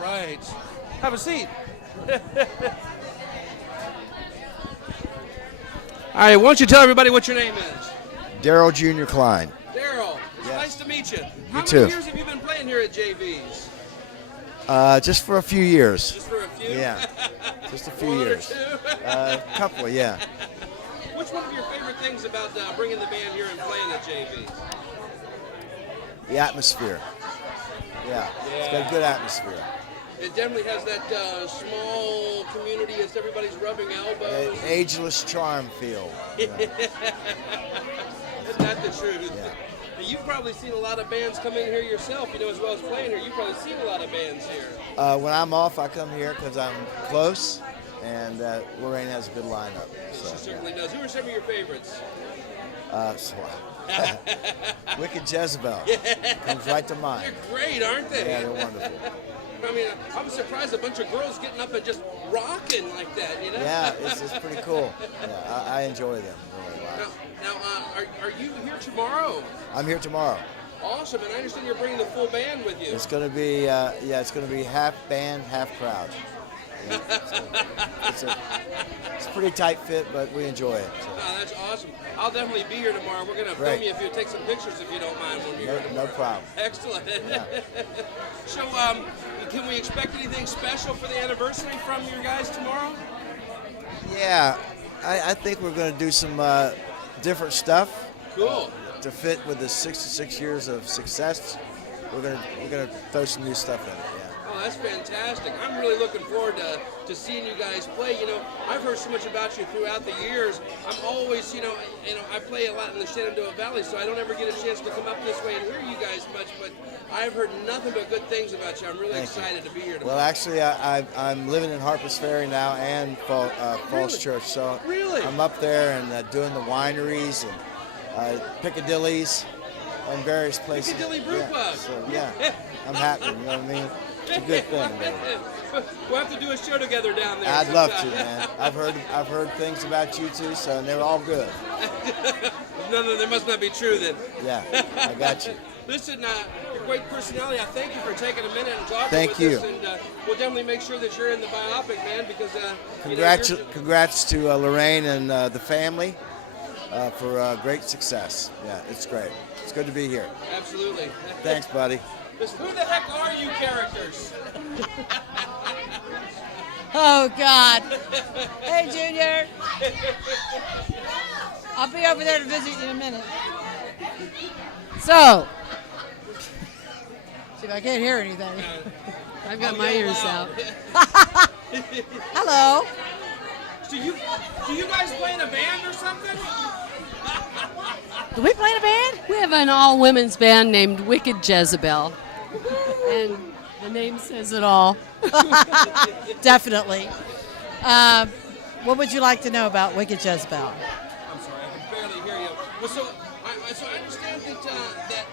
right. Have a seat. All right, why don't you tell everybody what your name is? Daryl Jr. Klein. Daryl. Yes. Nice to meet you. How too. many years have you been playing here at JV's? Just for a few years. Just for a few? Yeah, just a few One years. or two? A couple, yeah. Which one of your favorite things about bringing the band here and playing at JV's? The atmosphere. Yeah, it's got a good atmosphere. It definitely has that small community as everybody's rubbing elbows. An ageless charm feel. Isn't that the truth? Yeah. You've probably seen a lot of bands come in here yourself, as well as playing here. You've probably seen a lot of bands here. When I'm off, I come here because I'm close, and Lorraine has a good lineup. She So, certainly does. Who are some of your favorites? Wicked Jezebel comes right to mind. They're great, aren't they? Yeah, they're wonderful. I mean, I was surprised a bunch of girls getting up and just rocking like that, Yeah, it's pretty cool. Yeah, I enjoy them really a lot. Now, are you here tomorrow? I'm here tomorrow. Awesome, and I understand you're bringing the full band with you. It's going to be, it's going to be half band, half crowd. Yeah, it's a pretty tight fit, but we enjoy it. So. Oh, that's awesome. I'll definitely be here tomorrow. We're going to film you if you take some pictures if you don't mind when you're here tomorrow. No problem. Excellent. Yeah. So, can we expect anything special for the anniversary from you guys tomorrow? Yeah, I think we're going to do some different stuff. Cool. To fit with the 66 years of success, we're gonna throw some new stuff in it. Yeah. Oh, that's fantastic. I'm really looking forward to seeing you guys play. I've heard so much about you throughout the years. I'm always, I play a lot in the Shenandoah Valley, so I don't ever get a chance to come up this way and hear you guys much, but I've heard nothing but good things about you. I'm really excited to be here tomorrow. Well, actually, I'm living in Harpers Ferry now and Falls Church, so I'm up there and doing the wineries and Piccadilly's and various places. Piccadilly Brew Club. So, I'm happy, you know what I mean? It's a good thing, baby. We'll have to do a show together down there. I'd love to, man. I've heard things about you too, so and they're all good. No, they must not be true then. Yeah, I got you. Listen, your great personality. I thank you for taking a minute and talking Thank with you. us, and we'll definitely make sure that you're in the biopic, man, because Congrats to Lorraine and the family for great success. Yeah, it's great. It's good to be here. Absolutely. Thanks, buddy. Listen, who the heck are you characters? Oh, God. Hey, Junior. I'll be over there to visit you in a minute. So, see if I can't hear anything. I've got my ears out. Hello. Do you guys play in a band or something? Do we play in a band? We have an all-women's band named Wicked Jezebel. And the name says it all. Definitely. What would you like to know about Wicked Jezebel? I'm sorry, I can barely hear you. Well, so I understand that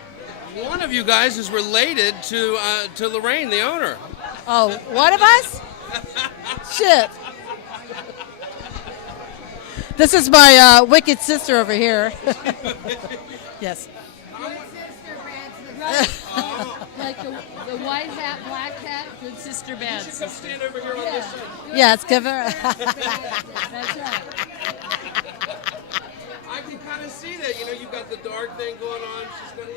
one of you guys is related to Lorraine, the owner. Oh, one of us? Shit. This is my wicked sister over here. Yes. Like the white hat, black hat, good sister, bad You should sister. come stand over here on this side. Yeah, it's good. That's right. I can kind of see that. You've got the dark thing going on. She's got,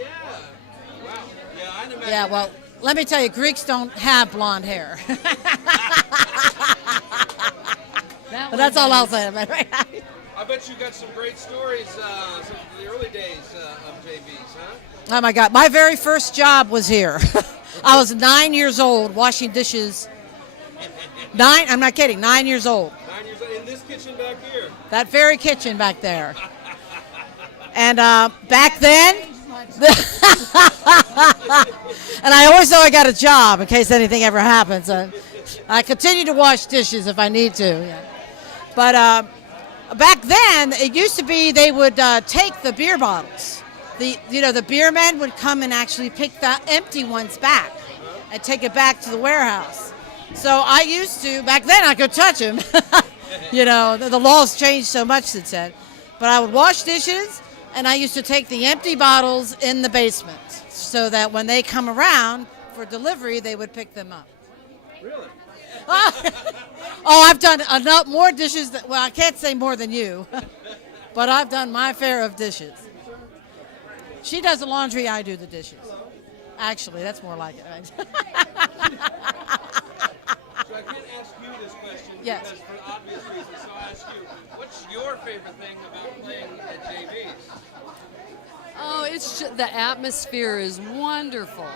wow. Yeah, I'd imagine. Yeah, well, let me tell you, Greeks don't have blonde hair. But that's all I'll say about it. I bet you got some great stories from the early days of JV's, huh? Oh, my God. My very first job was here. I was 9 years old washing dishes. I'm not kidding, 9 years old. 9 years old, in this kitchen back here. That very kitchen back there. And back then, and I always know I got a job in case anything ever happens. I continue to wash dishes if I need to. Yeah. But back then, it used to be they would take the beer bottles. The beer men would come and actually pick the empty ones back and take it back to the warehouse. So I used to, back then I could touch them. The laws changed so much since then. But I would wash dishes, and I used to take the empty bottles in the basement so that when they come around for delivery, they would pick them up. Really? Oh, I've done enough more dishes. Well, I can't say more than you, but I've done my fair of dishes. She does the laundry, I do the dishes. Actually, that's more like it. Right? So I can't ask you this question Yes. because for obvious reasons. So I'll ask you, what's your favorite thing about playing at JV's? Oh, it's just, the atmosphere is wonderful.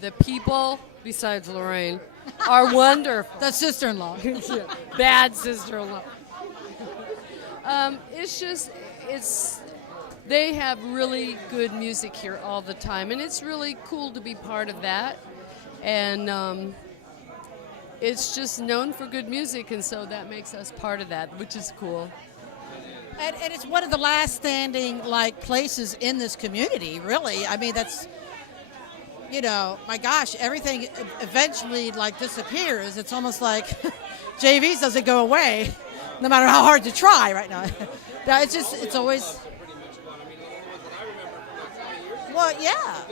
The people, besides Lorraine, are wonderful. The sister-in-law. Bad sister-in-law. They have really good music here all the time, and it's really cool to be part of that. And it's just known for good music, and so that makes us part of that, which is cool. And it's one of the last standing places in this community, really. I mean, that's, my gosh, everything eventually disappears. It's almost like JV's doesn't go away, no matter how hard you try right now. It's always. Well, yeah.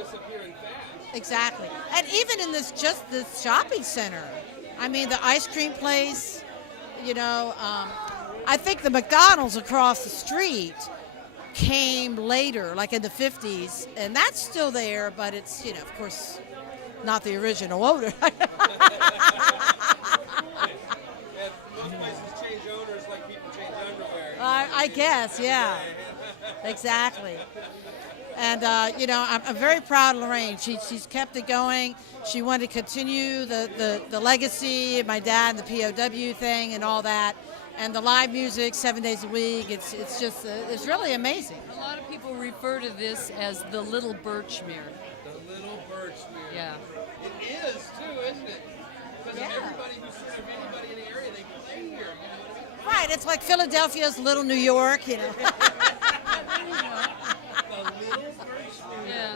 Exactly. And even in this shopping center, I mean, the ice cream place, I think the McDonald's across the street came later, like in the 50s, and that's still there, but it's, of course, not the original owner. Most places change owners like people change underwear. I guess, yeah. Exactly. And, I'm very proud of Lorraine. She's kept it going. She wanted to continue the legacy of my dad and the POW thing and all that. And the live music 7 days a week, it's just, it's really amazing. A lot of people refer to this as the Little Birchmere. The Little Birchmere. Yeah. It is, too, isn't it? Because everybody who's sort of anybody in the area, they play here. You know what I mean? Right, it's like Philadelphia's Little New York, The Little Birchmere. Yeah.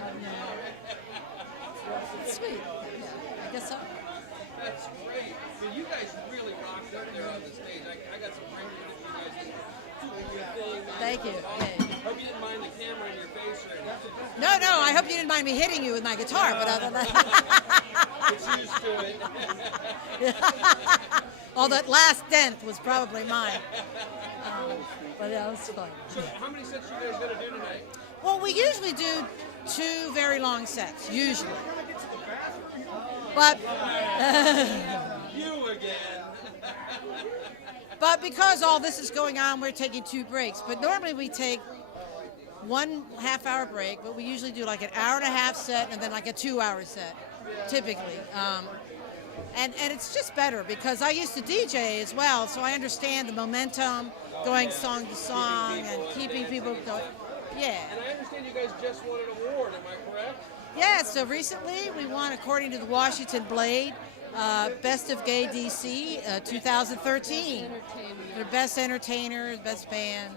Sweet. Yeah, I guess so. That's great. I mean, you guys really rocked up there on the stage. I got some great pictures of you guys doing your thing. Thank you. Hope you didn't mind the camera in your face or anything. No, I hope you didn't mind me hitting you with my guitar, but other than that. It's used to it. All that last dent was probably mine. But that was fun. So how many sets you guys going to do tonight? Well, we usually do 2 very long sets, usually. But You again. but because all this is going on, we're taking 2 breaks. But normally we take 1 half-hour break, but we usually do like an hour-and-a-half set and then like a 2-hour set, typically. And it's just better because I used to DJ as well, so I understand the momentum, going song to song and keeping people going. Yeah. And I understand you guys just won an award, am I correct? Yeah, so recently we won, according to the Washington Blade, Best of Gay DC 2013. For Best Entertainer, Best Band.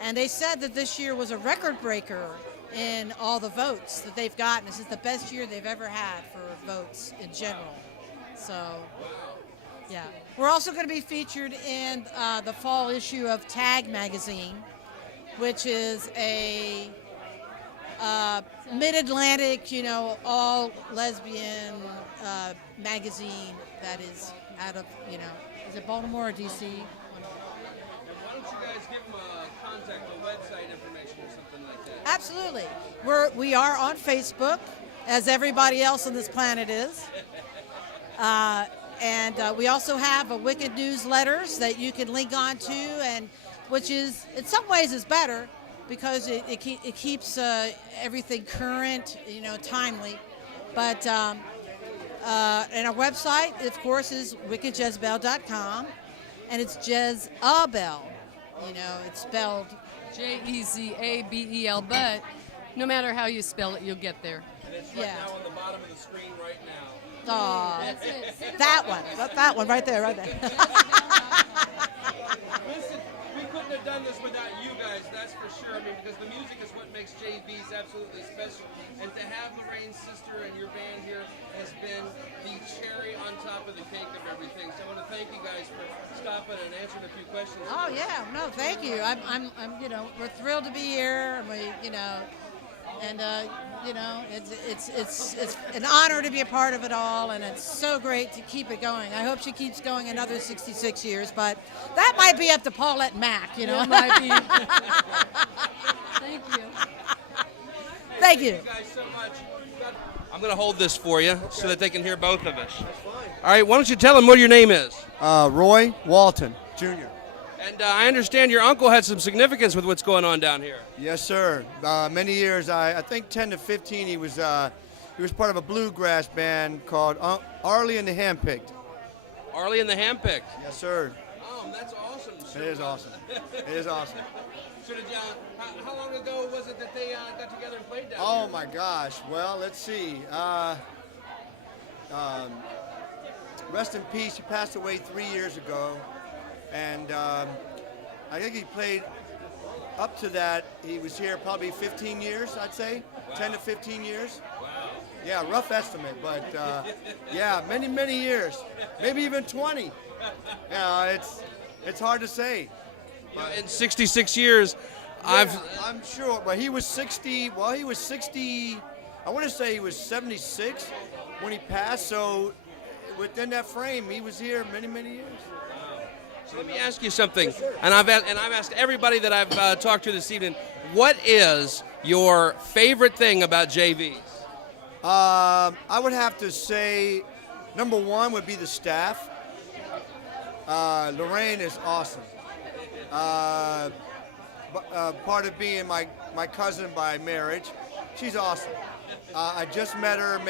And they said that this year was a record breaker in all the votes that they've gotten. This is the best year they've ever had for votes in general. So, yeah. We're also going to be featured in the fall issue of Tag Magazine, which is a mid-Atlantic, all lesbian magazine that is out of, is it Baltimore or D.C.? Why don't you guys give them a contact, a website information or something like that? Absolutely. We are on Facebook, as everybody else on this planet is. And we also have a Wicked newsletters that you can link on to, and which is, in some ways, is better because it keeps everything current, timely. But and our website, of course, is wickedjezebel.com, and it's Jezabel. It's spelled Jezabel, but no matter how you spell it, you'll get there. And it's right now on the bottom of the screen right now. Aw, That's it. that one right there. Listen, we couldn't have done this without you guys, that's for sure. I mean, because the music is what makes JV's absolutely special. And to have Lorraine's sister and your band here has been the cherry on top of the cake of everything. So I want to thank you guys for stopping and answering a few questions. Oh yeah, no, thank you. I'm we're thrilled to be here. And we, And you know, it's an honor to be a part of it all, and it's so great to keep it going. I hope she keeps going another 66 years, but that might be up to Paulette Mack, you know. It might be. Thank you. Thank you. Thank you guys so much. I'm going to hold this for you so that they can hear both of us. All right, why don't you tell them what your name is? Roy Walton, Jr. And I understand your uncle had some significance with what's going on down here. Yes, sir. Many years, I think 10 to 15, he was part of a bluegrass band called Arlie and the Handpicked. Arlie and the Handpicked. Yes, sir. Oh, that's awesome. It is awesome. It is awesome. So did how long ago was it that they got together and played down Oh here? my gosh. Well, let's see. Rest in peace. He passed away 3 years ago, and I think he played up to that. He was here probably 15 years, I'd say, 10 to 15 years. Wow. Yeah, rough estimate, but yeah, many years, maybe even 20. Yeah, it's hard to say. In 66 years, I'm sure, but he was 60. Well, he was 60. I want to say he was 76 when he passed. So within that frame, he was here many years. So let me ask you something, and I've asked everybody that I've talked to this evening. What is your favorite thing about JVs? I would have to say, number one would be the staff. Lorraine is awesome. Part of being my cousin by marriage, she's awesome. I just met her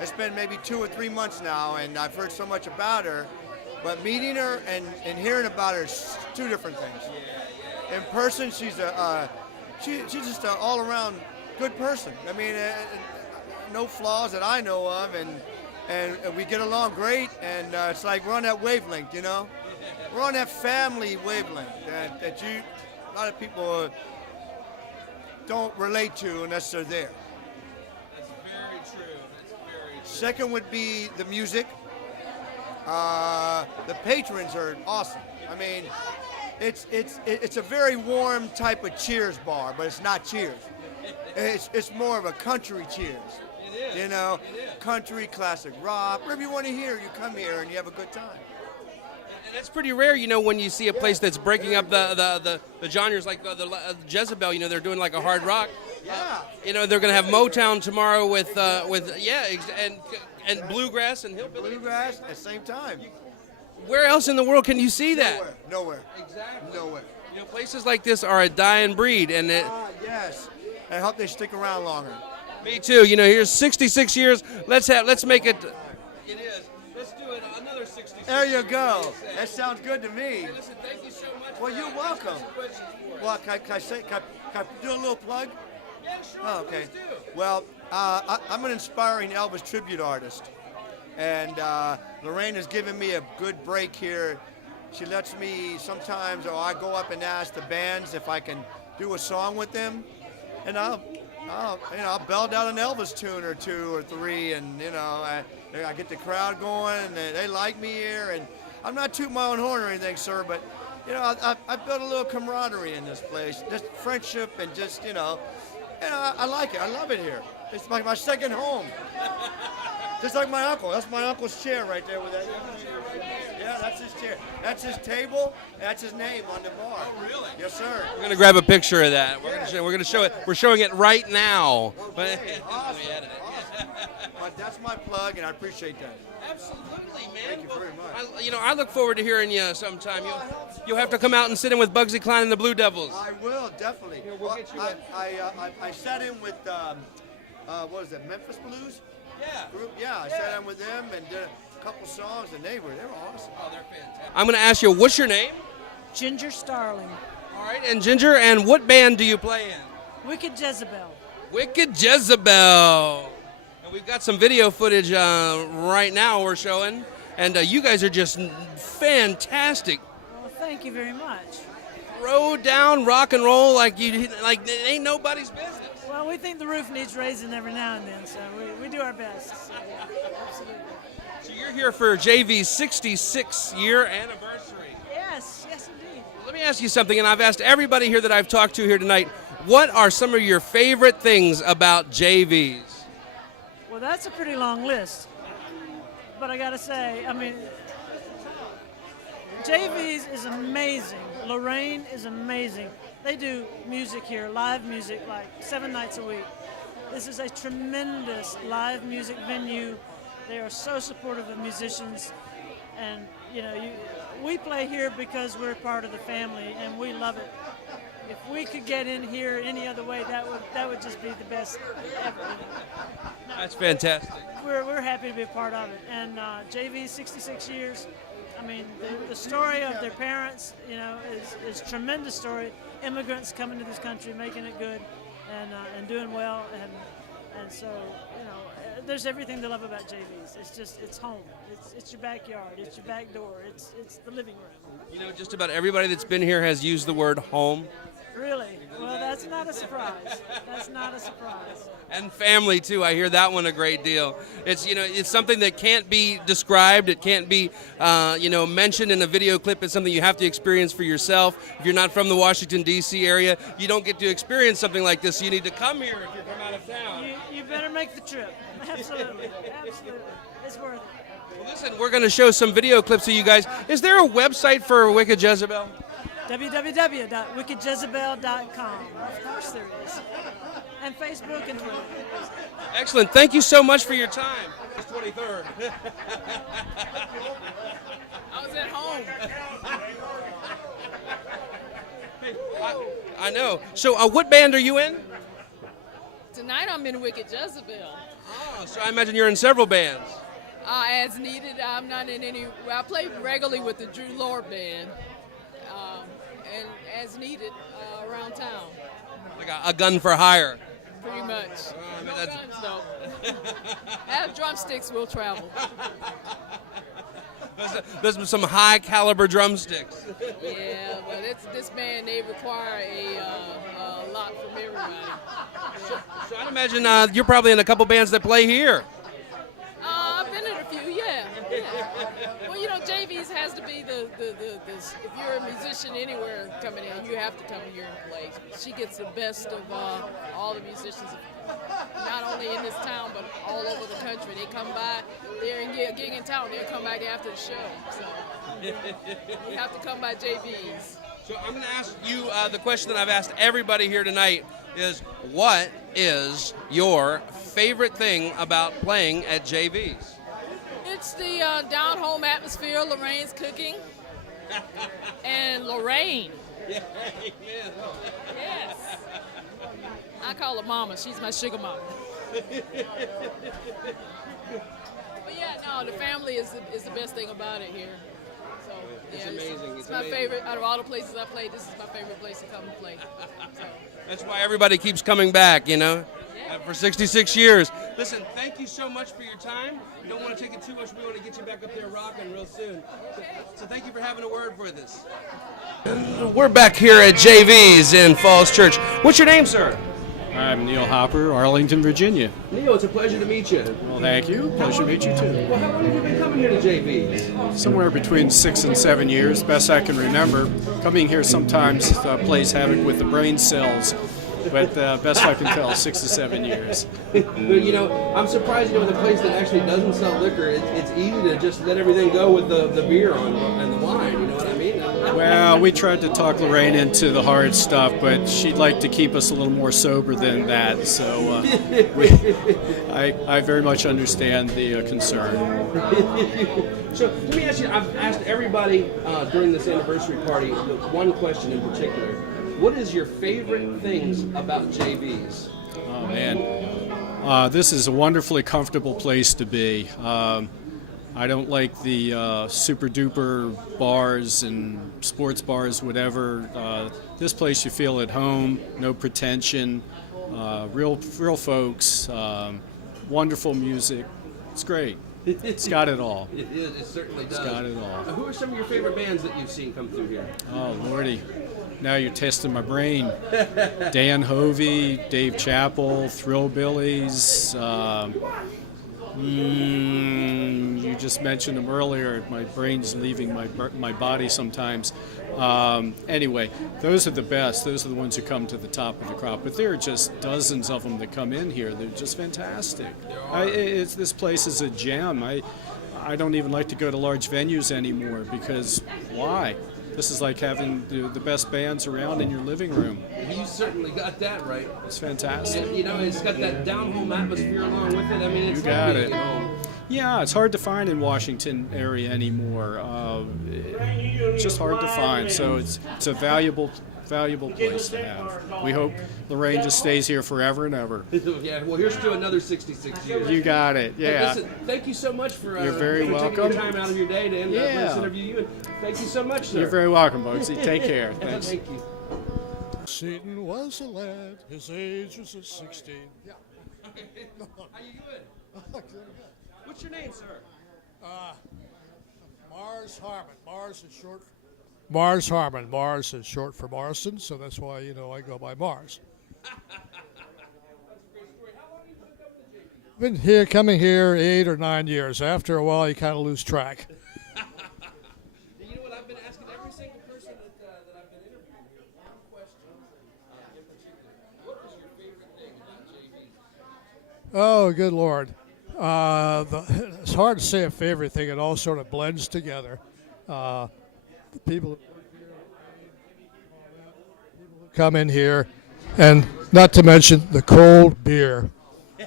it's been maybe 2 or 3 months now, and I've heard so much about her. But meeting her and hearing about her is two different things. In person, she's just an all-around good person. I mean, no flaws that I know of, and we get along great. And it's like we're on that wavelength, you know. We're on that family wavelength that a lot of people don't relate to unless they're there. That's very true. That's very true. Second would be the music. The patrons are awesome. I mean, it's a very warm type of Cheers bar, but it's not Cheers. It's more of a country Cheers. It is. You know, It is. country, classic rock, whatever you want to hear, you come here and you have a good time. And that's pretty rare, you know, when you see a place that's breaking up the genres like the Jezebel. You know, they're doing like a hard rock. Yeah. You know, they're going to have Motown tomorrow with and bluegrass and hillbilly. Bluegrass at the same time. Where else in the world can you see that? Nowhere. Exactly. Nowhere. You know, places like this are a dying breed, and Yes. I hope they stick around longer. me too. You know, here's 66 years. Let's make it. It is. Let's do it another 66. There you go. That sounds good to me. Hey, listen, thank you so much. Well, you're welcome. Well, can I do a little plug? Yeah, sure. Oh, okay. Please do. Well, I'm an inspiring Elvis tribute artist, and Lorraine has given me a good break here. She lets me sometimes, or I go up and ask the bands if I can do a song with them, and I'll belt out an Elvis tune or 2 or 3, and you know I get the crowd going, and they like me here, and I'm not tooting my own horn or anything, sir, but you know I built a little camaraderie in this place, just friendship, and just you know I like it. I love it here. It's my second home. Just like my uncle. That's my uncle's chair right there with that. Yeah, that's his chair. That's his table. That's his name on the bar. Oh, really? Yes, sir. We're gonna grab a picture of that. We're gonna show it. We're showing it right now. Awesome. But that's my plug, and I appreciate that. Absolutely, man. Thank you very much. I look forward to hearing you sometime. You'll have to come out and sit in with Bugsy Klein and the Blue Devils. I will, definitely. we'll get you I sat in with, what is it, Memphis Blues? Yeah. Group? Yeah, I sat in with them and did a couple songs, and they were awesome. Oh, they're fantastic. I'm gonna ask you, what's your name? Ginger Starling. All right, and Ginger, and what band do you play in? Wicked Jezebel. Wicked Jezebel. And we've got some video footage right now we're showing, and you guys are just fantastic. Well, thank you very much. Throw down rock and roll like it ain't nobody's business. Well, we think the roof needs raising every now and then, so we do our best. So, absolutely. So you're here for JV's 66-year anniversary. Yes, indeed. Let me ask you something, and I've asked everybody here that I've talked to here tonight, what are some of your favorite things about JVs? Well, that's a pretty long list. But I got to say, I mean, JV's is amazing. Lorraine is amazing. They do music here, live music, like 7 nights a week. This is a tremendous live music venue. They are so supportive of musicians. And, you know, we play here because we're part of the family, and we love it. If we could get in here any other way, that would just be the best ever. That's fantastic. We're happy to be a part of it. And JV 66 years. I mean, the story of their parents, you know, is a tremendous story. Immigrants coming to this country, making it good, and doing well, and so, you know, there's everything to love about JVs. It's home. It's your backyard. It's your back door. It's the living room. You know, just about everybody that's been here has used the word home. Really? Well, that's not a surprise. That's not a surprise. And family too. I hear that one a great deal. It's, you know, it's something that can't be described. It can't be, you know, mentioned in a video clip. It's something you have to experience for yourself. If you're not from the Washington D.C. area, you don't get to experience something like this. You need to come here if you're from out of town. You better make the trip. Absolutely, absolutely. It's worth it. Well, listen, we're going to show some video clips of you guys. Is there a website for Wicked Jezebel? www.wickedjezebel.com. Of course there is. And Facebook and Twitter. Excellent. Thank you so much for your time. It's 23rd. I was at home. Hey, I know. So what band are you in? Tonight I'm in Wicked Jezebel. Oh, so I imagine you're in several bands. As needed, I'm not in any. I play regularly with the Drew Lord Band, and as needed around town. Like a gun for hire. Pretty much. I mean, No that's- guns though. Have drumsticks will travel. Those are some high caliber drumsticks. Yeah, but this band, they require a lot from everybody. So I'd imagine you're probably in a couple bands that play here. I've been in a few, yeah. Well, you know, JV's has to be the if you're a musician anywhere coming in, you have to come here and play. She gets the best of all the musicians, not only in this town, but all over the country. They come by, they're in a gig in town, they'll come back after the show. So you have to come by JV's. So I'm going to ask you the question that I've asked everybody here tonight is, what is your favorite thing about playing at JV's? It's the down-home atmosphere. Lorraine's cooking. And Lorraine. Yeah, amen. Yes. I call her mama. She's my sugar mama. But yeah, no, the family is the best thing about it here. So, It's yeah, amazing. It's my favorite. Out of all the places I played, this is my favorite place to come and play. So. That's why everybody keeps coming back, you know, for 66 years. Listen, thank you so much for your time. We don't want to take it too much. We want to get you back up there rocking real soon. So thank you for having a word with us. We're back here at JV's in Falls Church. What's your name, sir? I'm Neil Hopper, Arlington, Virginia. Neil, it's a pleasure to meet you. Well, thank you. Pleasure to meet you, too. Well, how long have you been coming here to JV's? Somewhere between 6 and 7 years, best I can remember. Coming here sometimes plays havoc with the brain cells, but best I can tell, 6 to 7 years. You know, I'm surprised, you know, with a place that actually doesn't sell liquor, it's easy to just let everything go with the beer on and the wine, you know what I mean? Well, we tried to talk Lorraine into the hard stuff, but she'd like to keep us a little more sober than that, so I very much understand the concern. So let me ask you, I've asked everybody during this anniversary party one question in particular. What is your favorite things about JV's? Oh, man. This is a wonderfully comfortable place to be. I don't like the super duper bars and sports bars, whatever. This place you feel at home, no pretension, real folks, wonderful music. It's great. It's got it all. It is. It certainly does. It's got it all. Who are some of your favorite bands that you've seen come through here? Oh, Lordy. Now you're testing my brain. Dan Hovey, Dave Chappell, Thrillbillies, You just mentioned them earlier. My brain's leaving my body sometimes. Anyway, those are the best. Those are the ones who come to the top of the crop. But there are just dozens of them that come in here. They're just fantastic. This place is a gem. I don't even like to go to large venues anymore because why? This is like having the best bands around in your living room. You certainly got that right. It's fantastic. And, it's got that down-home atmosphere along with it. I mean, it's You got like it. being at home. Yeah, it's hard to find in Washington area anymore. It's just hard to find. So it's a valuable place to have. We hope Lorraine just stays here forever and ever. Yeah, well, here's to another 66 years. You got it. Yeah. Listen, thank you so much for You're very taking welcome. your time out of your day to let us interview you. And thank you so much, sir. You're very welcome, Bugsy. Take care. Thanks. Thank you. Seaton was a lad, his age was 16. Yeah. How you doing? What's your name, sir? Mars Harmon. Mars Harmon. Mars is short for Morrison, so that's why, I go by Mars. Been coming here 8 or 9 years. After a while, you kind of lose track. You know what I've been asking every single person that I've been interviewing here? One question in particular. What is your favorite thing about JV? Oh, good Lord. It's hard to say a favorite thing. It all sort of blends together. The people who come in here, and not to mention the cold beer. You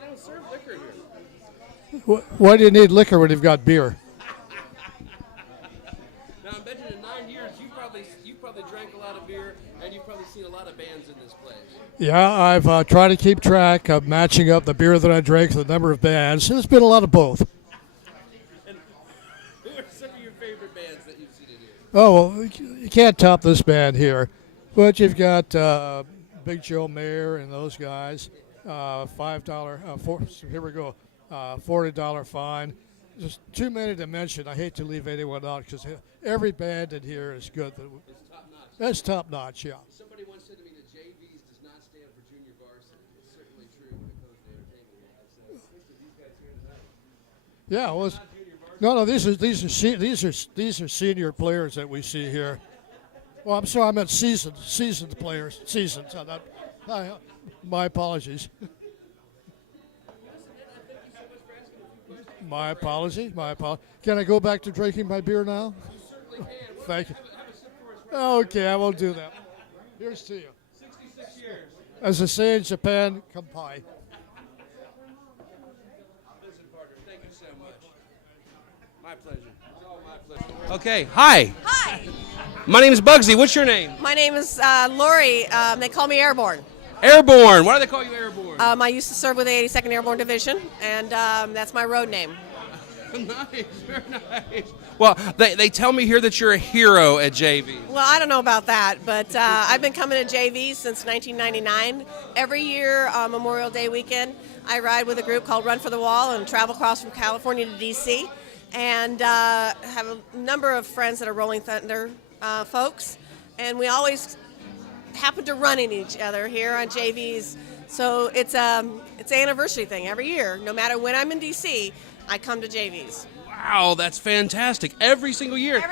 don't serve liquor here. Why do you need liquor when you've got beer? Now, I'm betting in 9 years, you probably drank a lot of beer, and you've probably seen a lot of bands in this place. Yeah, I've tried to keep track of matching up the beer that I drank with the number of bands. There's been a lot of both. And who are some of your favorite bands that you've seen in here? Oh, well, you can't top this band here. But you've got Big Joe Mayer and those guys. Here we go. $40 fine. There's too many to mention. I hate to leave anyone out because every band in here is good. It's top notch. That's top notch, yeah. Somebody once said to me that JVs does not stand for junior varsity. It's certainly true when it comes to entertainment. So, these guys here tonight. Yeah, well, these are senior players that we see here. Well, I'm sorry, I meant seasoned players. Seasoned. My apologies. My apology. Can I go back to drinking my beer now? Thank you. Okay, I will do that. Here's to you. 66 years. As they say in Japan, kampai. Listen, partner, thank you so much. My pleasure. It's all my pleasure. Okay, hi. Hi. My name is Bugsy. What's your name? My name is Lori. They call me Airborne. Airborne. Why do they call you Airborne? I used to serve with the 82nd Airborne Division, and that's my road name. Nice, very nice. Well, they tell me here that you're a hero at JV. Well, I don't know about that, but I've been coming to JV since 1999. Every year, Memorial Day weekend, I ride with a group called Run for the Wall and travel across from California to D.C. and have a number of friends that are Rolling Thunder folks, and we always happen to run into each other here on JVs. So it's an anniversary thing every year. No matter when I'm in D.C., I come to JVs. Wow, that's fantastic. Every single year.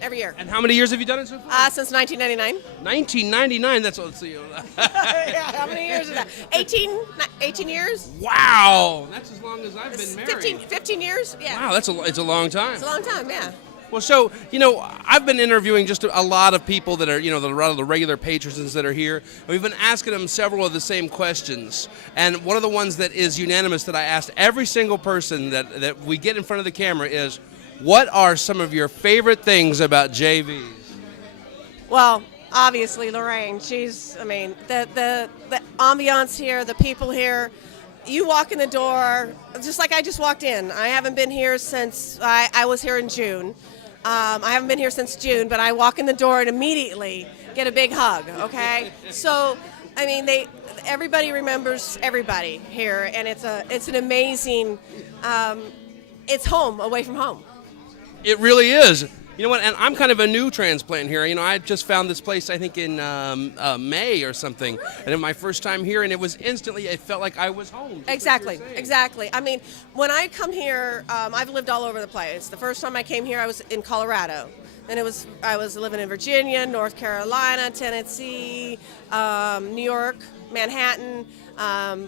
Every year. And how many years have you done it so far? Since 1999. 1999, that's let's see. Yeah, how many years is that? 18 years? Wow, that's as long as I've been married. 15 years? Yeah. Wow, it's a long time. It's a long time, yeah. Well, so, I've been interviewing just a lot of people that are, a lot of the regular patrons that are here. And we've been asking them several of the same questions. And one of the ones that is unanimous that I asked every single person that we get in front of the camera is, what are some of your favorite things about JVs? Well, obviously, Lorraine. The ambiance here, the people here. You walk in the door, just like I just walked in. I haven't been here since I was here in June. I haven't been here since June, but I walk in the door and immediately get a big hug, okay? So, everybody remembers everybody here, and it's an amazing, it's home away from home. It really is. You know what? And I'm kind of a new transplant here. You know, I just found this place, I think, in May or something. And in my first time here, and it was instantly, it felt like I was home. Exactly. I mean, when I come here, I've lived all over the place. The first time I came here, I was in Colorado. Then I was living in Virginia, North Carolina, Tennessee, New York, Manhattan,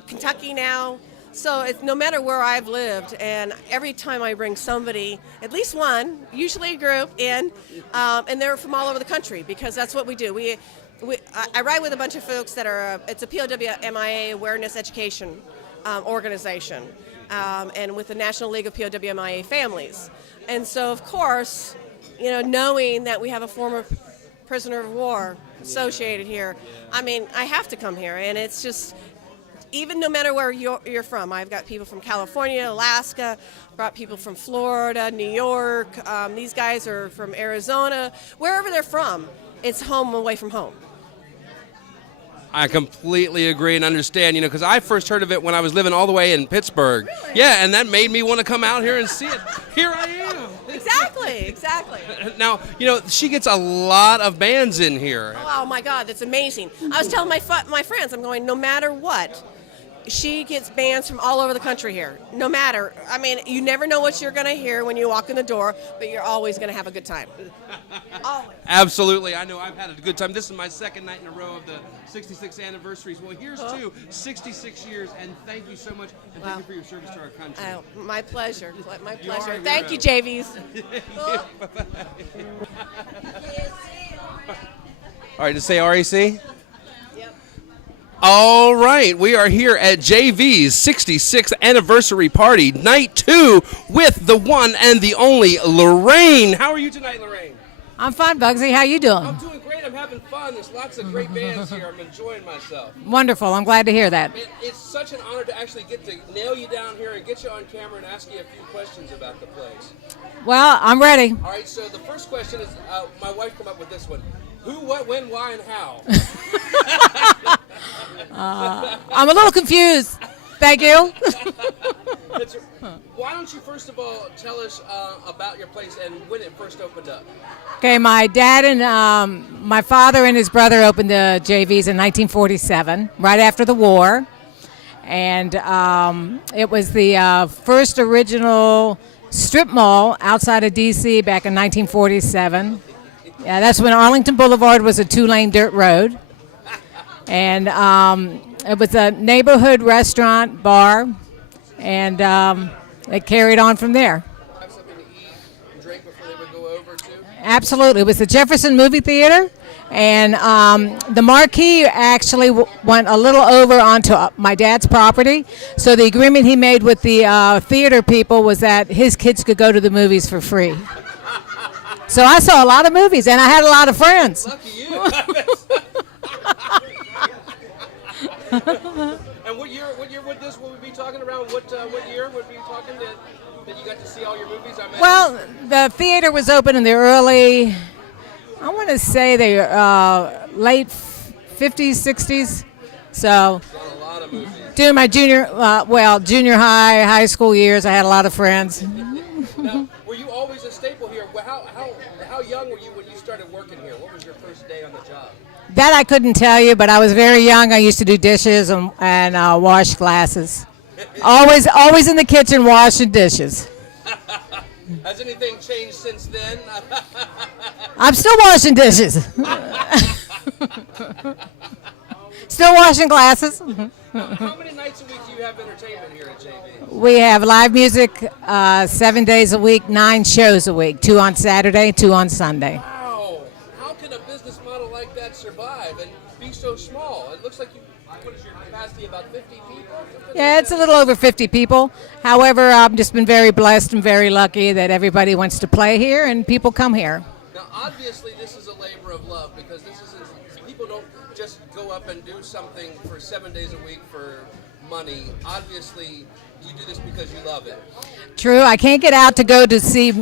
Kentucky now. So no matter where I've lived, and every time I bring somebody, at least one, usually a group, in, and they're from all over the country, because that's what we do. I ride with a bunch of folks that are, it's a POWMIA awareness education organization, and with the National League of POWMIA Families. And so, of course, you know, knowing that we have a former prisoner of war associated here, I mean, I have to come here, and it's just, even no matter where you're from. I've got people from California, Alaska, brought people from Florida, New York. These guys are from Arizona. Wherever they're from, it's home away from home. I completely agree and understand, you know, because I first heard of it when I was living all the way in Pittsburgh. Really? Yeah, and that made me want to come out here and see it. Here I am. Exactly. Now, you know, she gets a lot of bands in here. Oh my God, that's amazing. I was telling my friends, I'm going, no matter what, she gets bands from all over the country here. No matter. I mean, you never know what you're going to hear when you walk in the door, but you're always going to have a good time. Always. Absolutely. I know I've had a good time. This is my second night in a row of the 66th anniversaries. Well, here's to 66 years, and thank you so much, and thank you for your service to our country. My pleasure. My You are pleasure. a Thank hero. you, JVs. All right, to say RAC? All right, we are here at JV's 66th anniversary party, night 2, with the one and the only Lorraine. How are you tonight, Lorraine? I'm fine, Bugsy. How you doing? I'm doing great. I'm having fun. There's lots of great bands here. I'm enjoying myself. Wonderful. I'm glad to hear that. It's such an honor to actually get to nail you down here and get you on camera and ask you a few questions about the place. Well, I'm ready. All right, so the first question is, my wife came up with this one. Who, what, when, why, and how? I'm a little confused. Thank you. Why don't you first of all tell us about your place and when it first opened up? Okay, my dad and my father and his brother opened the JVs in 1947, right after the war. And it was the first original strip mall outside of D.C. back in 1947. Yeah, that's when Arlington Boulevard was a 2-lane dirt road. And it was a neighborhood restaurant, bar, and it carried on from there. Have something to eat and drink before they would go over too? Absolutely. It was the Jefferson Movie Theater, and the marquee actually went a little over onto my dad's property. So the agreement he made with the theater people was that his kids could go to the movies for free. So I saw a lot of movies, and I had a lot of friends. Lucky you. And what year would this would we be talking around? What year would we be talking that you got to see all your movies? I imagine? Well, the theater was open in the early, I want to say the late 50s, 60s. So a lot of movies. during my junior high school years, I had a lot of friends. Now, were you always a staple here? How young were you when you started working here? What was your first day on the job? That I couldn't tell you, but I was very young. I used to do dishes and wash glasses. Always in the kitchen washing dishes. Has anything changed since then? I'm still washing dishes. Still washing glasses. How many nights a week do you have entertainment here at JV? We have live music 7 days a week, 9 shows a week, 2 on Saturday, 2 on Sunday. Wow. How can a business model like that survive and be so small? It looks like what is your capacity, about 50 people? Yeah, it's a little over 50 people. However, I've just been very blessed and very lucky that everybody wants to play here and people come here. Now, obviously, this is a labor of love because this isn't, people don't just go up and do something for 7 days a week for money. Obviously, you do this because you love it. True. I can't get out to go to see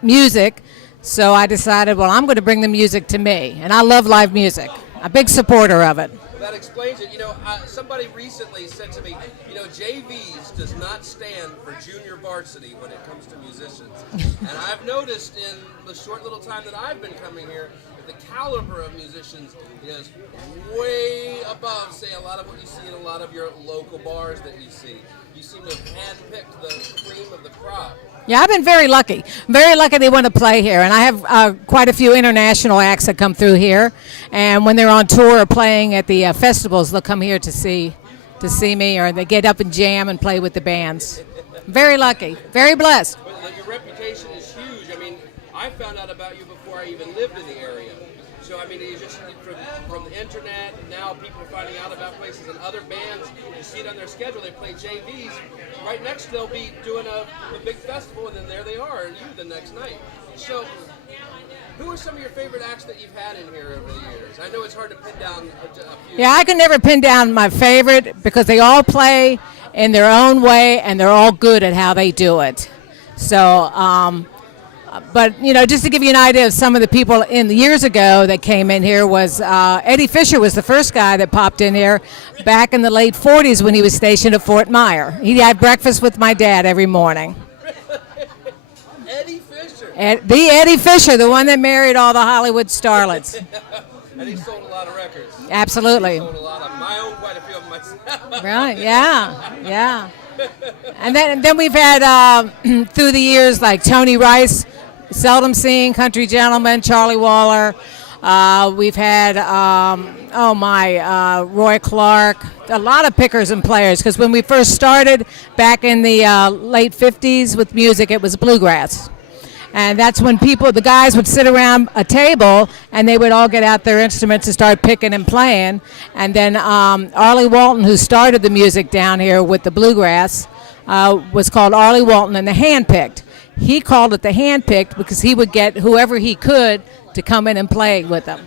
music, so I decided, well, I'm going to bring the music to me. And I love live music. A big supporter of it. that explains it. You know, somebody recently said to me, you know, JVs does not stand for junior varsity when it comes to musicians. And I've noticed in the short little time that I've been coming here, that the caliber of musicians is way above, say, a lot of what you see in a lot of your local bars that you see. You seem to have handpicked the cream of the crop. Yeah, I've been very lucky. Very lucky they want to play here. And I have quite a few international acts that come through here. And when they're on tour or playing at the festivals, they'll come here to see me, or they get up and jam and play with the bands. Very lucky. Very blessed. But your reputation is huge. I mean, I found out about you before I even lived in the area. So, I mean, it's just from the internet, now people are finding out about places, and other bands, you see it on their schedule, they play JVs. Right next, they'll be doing a big festival, and then there they are, and you the next night. So, who are some of your favorite acts that you've had in here over the years? I know it's hard to pin down a few. Yeah, I can never pin down my favorite because they all play in their own way, and they're all good at how they do it. So, but, you know, just to give you an idea of some of the people in the years ago that came in here was Eddie Fisher was the first guy that popped in here back in the late 40s when he was stationed at Fort Myer. He had breakfast with my dad every morning. Eddie Fisher? The Eddie Fisher, the one that married all the Hollywood starlets. And he sold a lot of records. Absolutely. He sold a lot of them. I own quite a few of them myself. Right, yeah. And then we've had, through the years, like Tony Rice, seldom seen, country gentleman, Charlie Waller. We've had, Roy Clark, a lot of pickers and players, because when we first started back in the late 50s with music, it was bluegrass. And that's when the guys would sit around a table and they would all get out their instruments and start picking and playing. And then Arlie Walton, who started the music down here with the bluegrass, was called Arlie Walton and the Handpicked. He called it the Handpicked because he would get whoever he could to come in and play with them.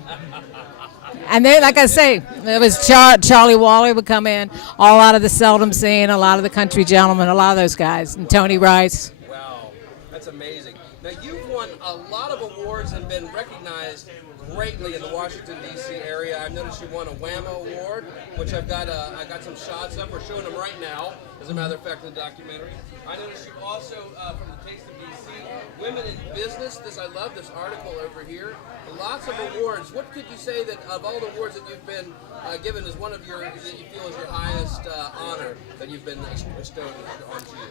And they, like I say, it was Charlie Waller would come in, all out of the seldom scene, a lot of the country gentlemen, a lot of those guys, and Tony Rice. Wow, that's amazing. Now, you've won a lot of awards and been recognized greatly in the Washington, D.C. area. I've noticed you won a WAMO award, which I got some shots of. We're showing them right now, as a matter of fact, in the documentary. I noticed you also, from the Taste of D.C., Women in Business. I love this article over here. Lots of awards. What could you say that of all the awards that you've been given is one of that you feel is your highest honor that you've been bestowed onto you?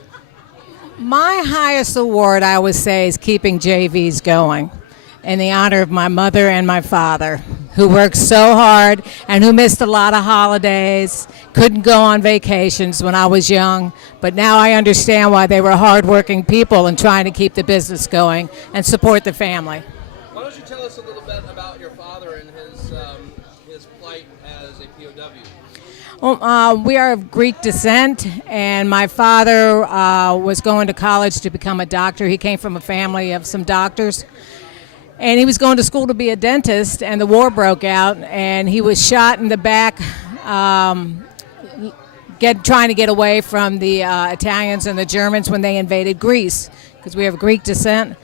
My highest award, I would say, is keeping JVs going in the honor of my mother and my father, who worked so hard and who missed a lot of holidays, couldn't go on vacations when I was young, but now I understand why they were hardworking people and trying to keep the business going and support the family. Why don't you tell us a little bit about your father and his plight as a POW? Well, we are of Greek descent, and my father was going to college to become a doctor. He came from a family of some doctors. And he was going to school to be a dentist, and the war broke out, and he was shot in the back trying to get away from the Italians and the Germans when they invaded Greece, because we have Greek descent.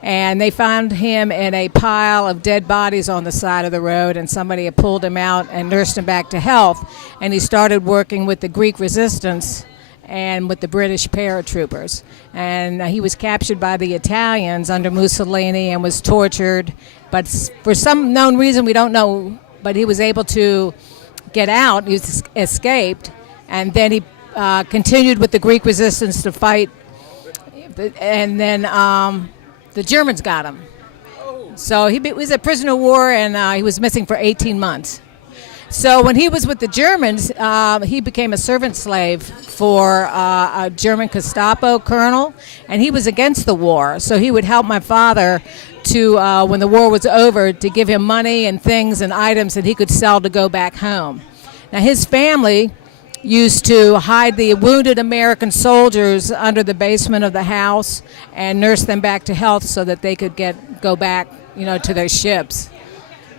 And they found him in a pile of dead bodies on the side of the road, and somebody had pulled him out and nursed him back to health. And he started working with the Greek resistance and with the British paratroopers. And he was captured by the Italians under Mussolini and was tortured. But for some known reason, we don't know, but he was able to get out. He escaped. And then he continued with the Greek resistance to fight. And then the Germans got him. So he was a prisoner of war, and he was missing for 18 months. So when he was with the Germans, he became a servant slave for a German Gestapo colonel, and he was against the war. So he would help my father to, when the war was over, to give him money and things and items that he could sell to go back home. Now his family used to hide the wounded American soldiers under the basement of the house and nurse them back to health so that they could go back, to their ships.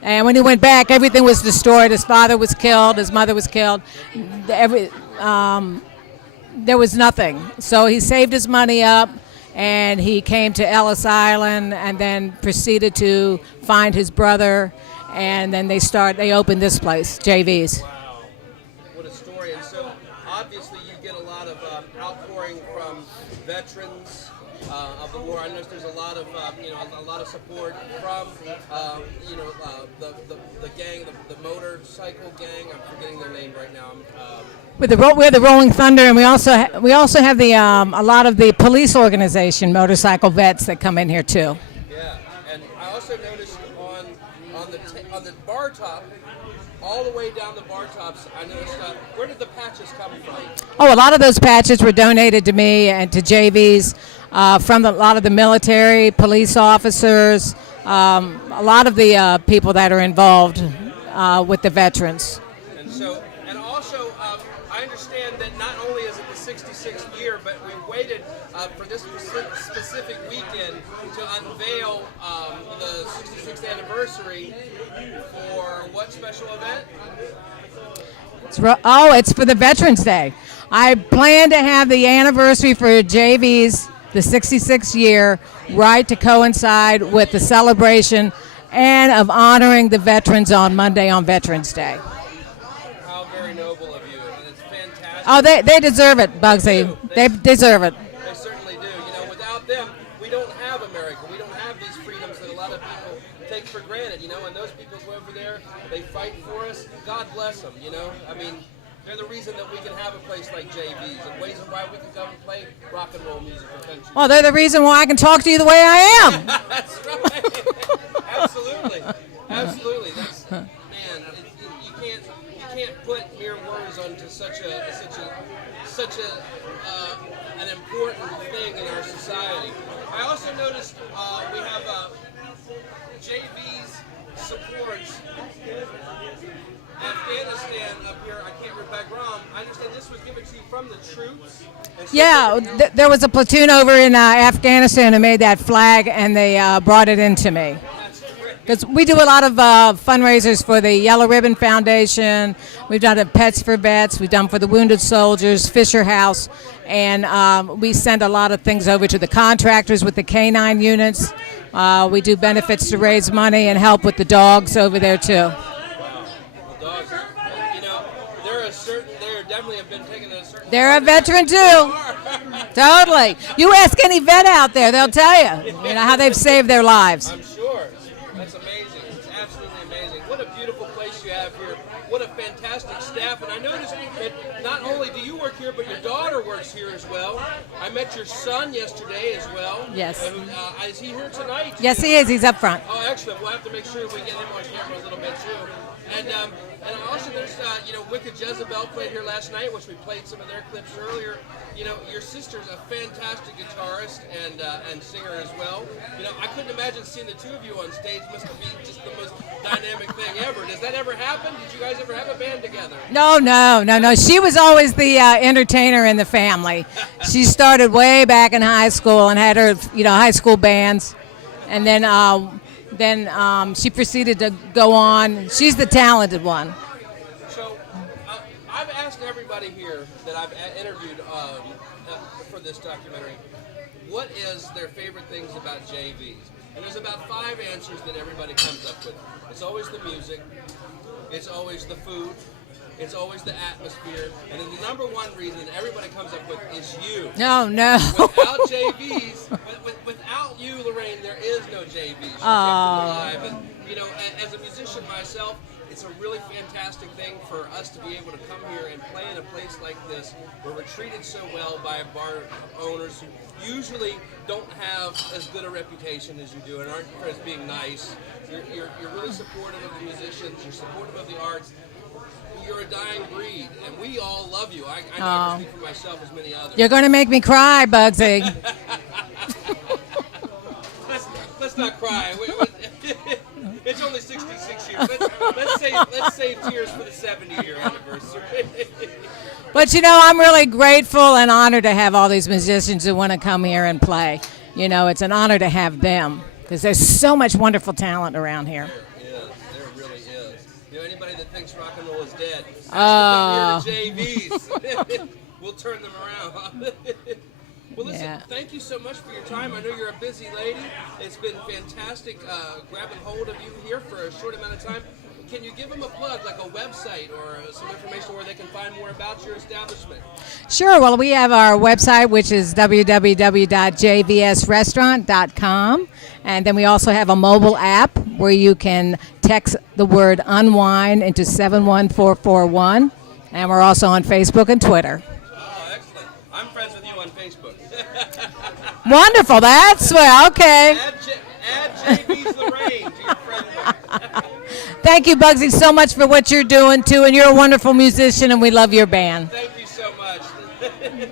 And when he went back, everything was destroyed. His father was killed. His mother was killed. There was nothing. So he saved his money up, and he came to Ellis Island, and then proceeded to find his brother, and then they opened this place, JV's. Wow. so obviously you get a lot of outpouring from veterans of the war. I noticed there's a lot of a lot of support from the gang, the motorcycle gang. I'm forgetting their name right now. We're the Rolling Thunder, and we also have the a lot of the police organization motorcycle vets that come in here too. Yeah, and I also noticed on the bar top, all the way down the bar tops, I noticed where did the patches come from? Oh, a lot of those patches were donated to me and to JVs from a lot of the military, police officers, a lot of the people that are involved with the veterans. And also, I understand that not only is it the 66th year, but we waited for this specific weekend to unveil the 66th anniversary for what special event? It's for the Veterans Day. I plan to have the anniversary for JV's, the 66th year, right to coincide with the celebration and of honoring the veterans on Monday on Veterans Day. How very noble of you, and it's fantastic. Oh, they deserve it, Bugsy. They deserve it. They certainly do. Without them, we don't have America. We don't have these freedoms that a lot of people take for granted, and those people go over there, they fight for us. God bless them, I mean, they're the reason that we can have a place like JV's and ways why we can come and play rock and roll music or country. Well, they're the reason why I can talk to you the way I am. That's right. Absolutely. Man, you can't put mere words onto such an important thing in our society. I also noticed we have JV's supports Afghanistan up here. I can't remember background. I understand this was given to you from the troops. Yeah, there was a platoon over in Afghanistan who made that flag, and they brought it in to me. Because we do a lot of fundraisers for the Yellow Ribbon Foundation. We've done it Pets for Vets. We've done for the Wounded Soldiers, Fisher House. And we send a lot of things over to the contractors with the canine units. We do benefits to raise money and help with the dogs over there, too. Wow. The dogs, they definitely have been taken a certain... They're a veteran, too. Totally. You ask any vet out there, they'll tell you, how they've saved their lives. I'm sure. That's amazing. It's absolutely amazing. What a beautiful place you have here. What a fantastic staff. And I noticed that not only do you work here, but your daughter works here as well. I met your son yesterday as well. Yes. Is he here tonight? Yes, he is. He's up front. Oh, excellent. We'll have to make sure we get him on camera a little bit, too. And also there's, Wicked Jezebel played here last night, which we played some of their clips earlier. Your sister's a fantastic guitarist and singer as well. I couldn't imagine seeing the two of you on stage. Must be just the most dynamic thing ever. Does that ever happen? Did you guys ever have a band together? No. She was always the entertainer in the family. She started way back in high school and had her, high school bands. And then she proceeded to go on. She's the talented one. So I've asked everybody here that I've interviewed for this documentary, what is their favorite things about JV's? And there's about 5 answers that everybody comes up with. It's always the music, it's always the food, it's always the atmosphere, and then the number one reason that everybody comes up with is you. No. Without JV's, without you, Lorraine, there is no JV's. You kept them alive, and as a musician myself, it's a really fantastic thing for us to be able to come here and play in a place like this where we're treated so well by bar owners who usually don't have as good a reputation as you do and aren't as being nice. You're really supportive of the musicians, you're supportive of the arts. You're a dying breed, and we all love you. I know I can speak for myself as many others. You're going to make me cry, Bugsy. Let's not cry. It's only 66 years. Let's save tears for the 70-year anniversary. But I'm really grateful and honored to have all these musicians who want to come here and play. It's an honor to have them because there's so much wonderful talent around here. There really is. Anybody that thinks rock and roll is dead, come here to JV's. We'll turn them around. Well, listen, thank you so much for your time. I know you're a busy lady. It's been fantastic grabbing hold of you here for a short amount of time. can you give them a plug, like a website or some information where they can find more about your establishment? Sure. Well, we have our website, which is www.jvsrestaurant.com. And then we also have a mobile app where you can text the word unwind into 71441. And we're also on Facebook and Twitter. Oh, excellent. I'm friends with you on Facebook. Wonderful. That's well, okay. Add JV's Lorraine to your friend list. Thank you, Bugsy, so much for what you're doing, too. And you're a wonderful musician, and we love your band. Thank you so much.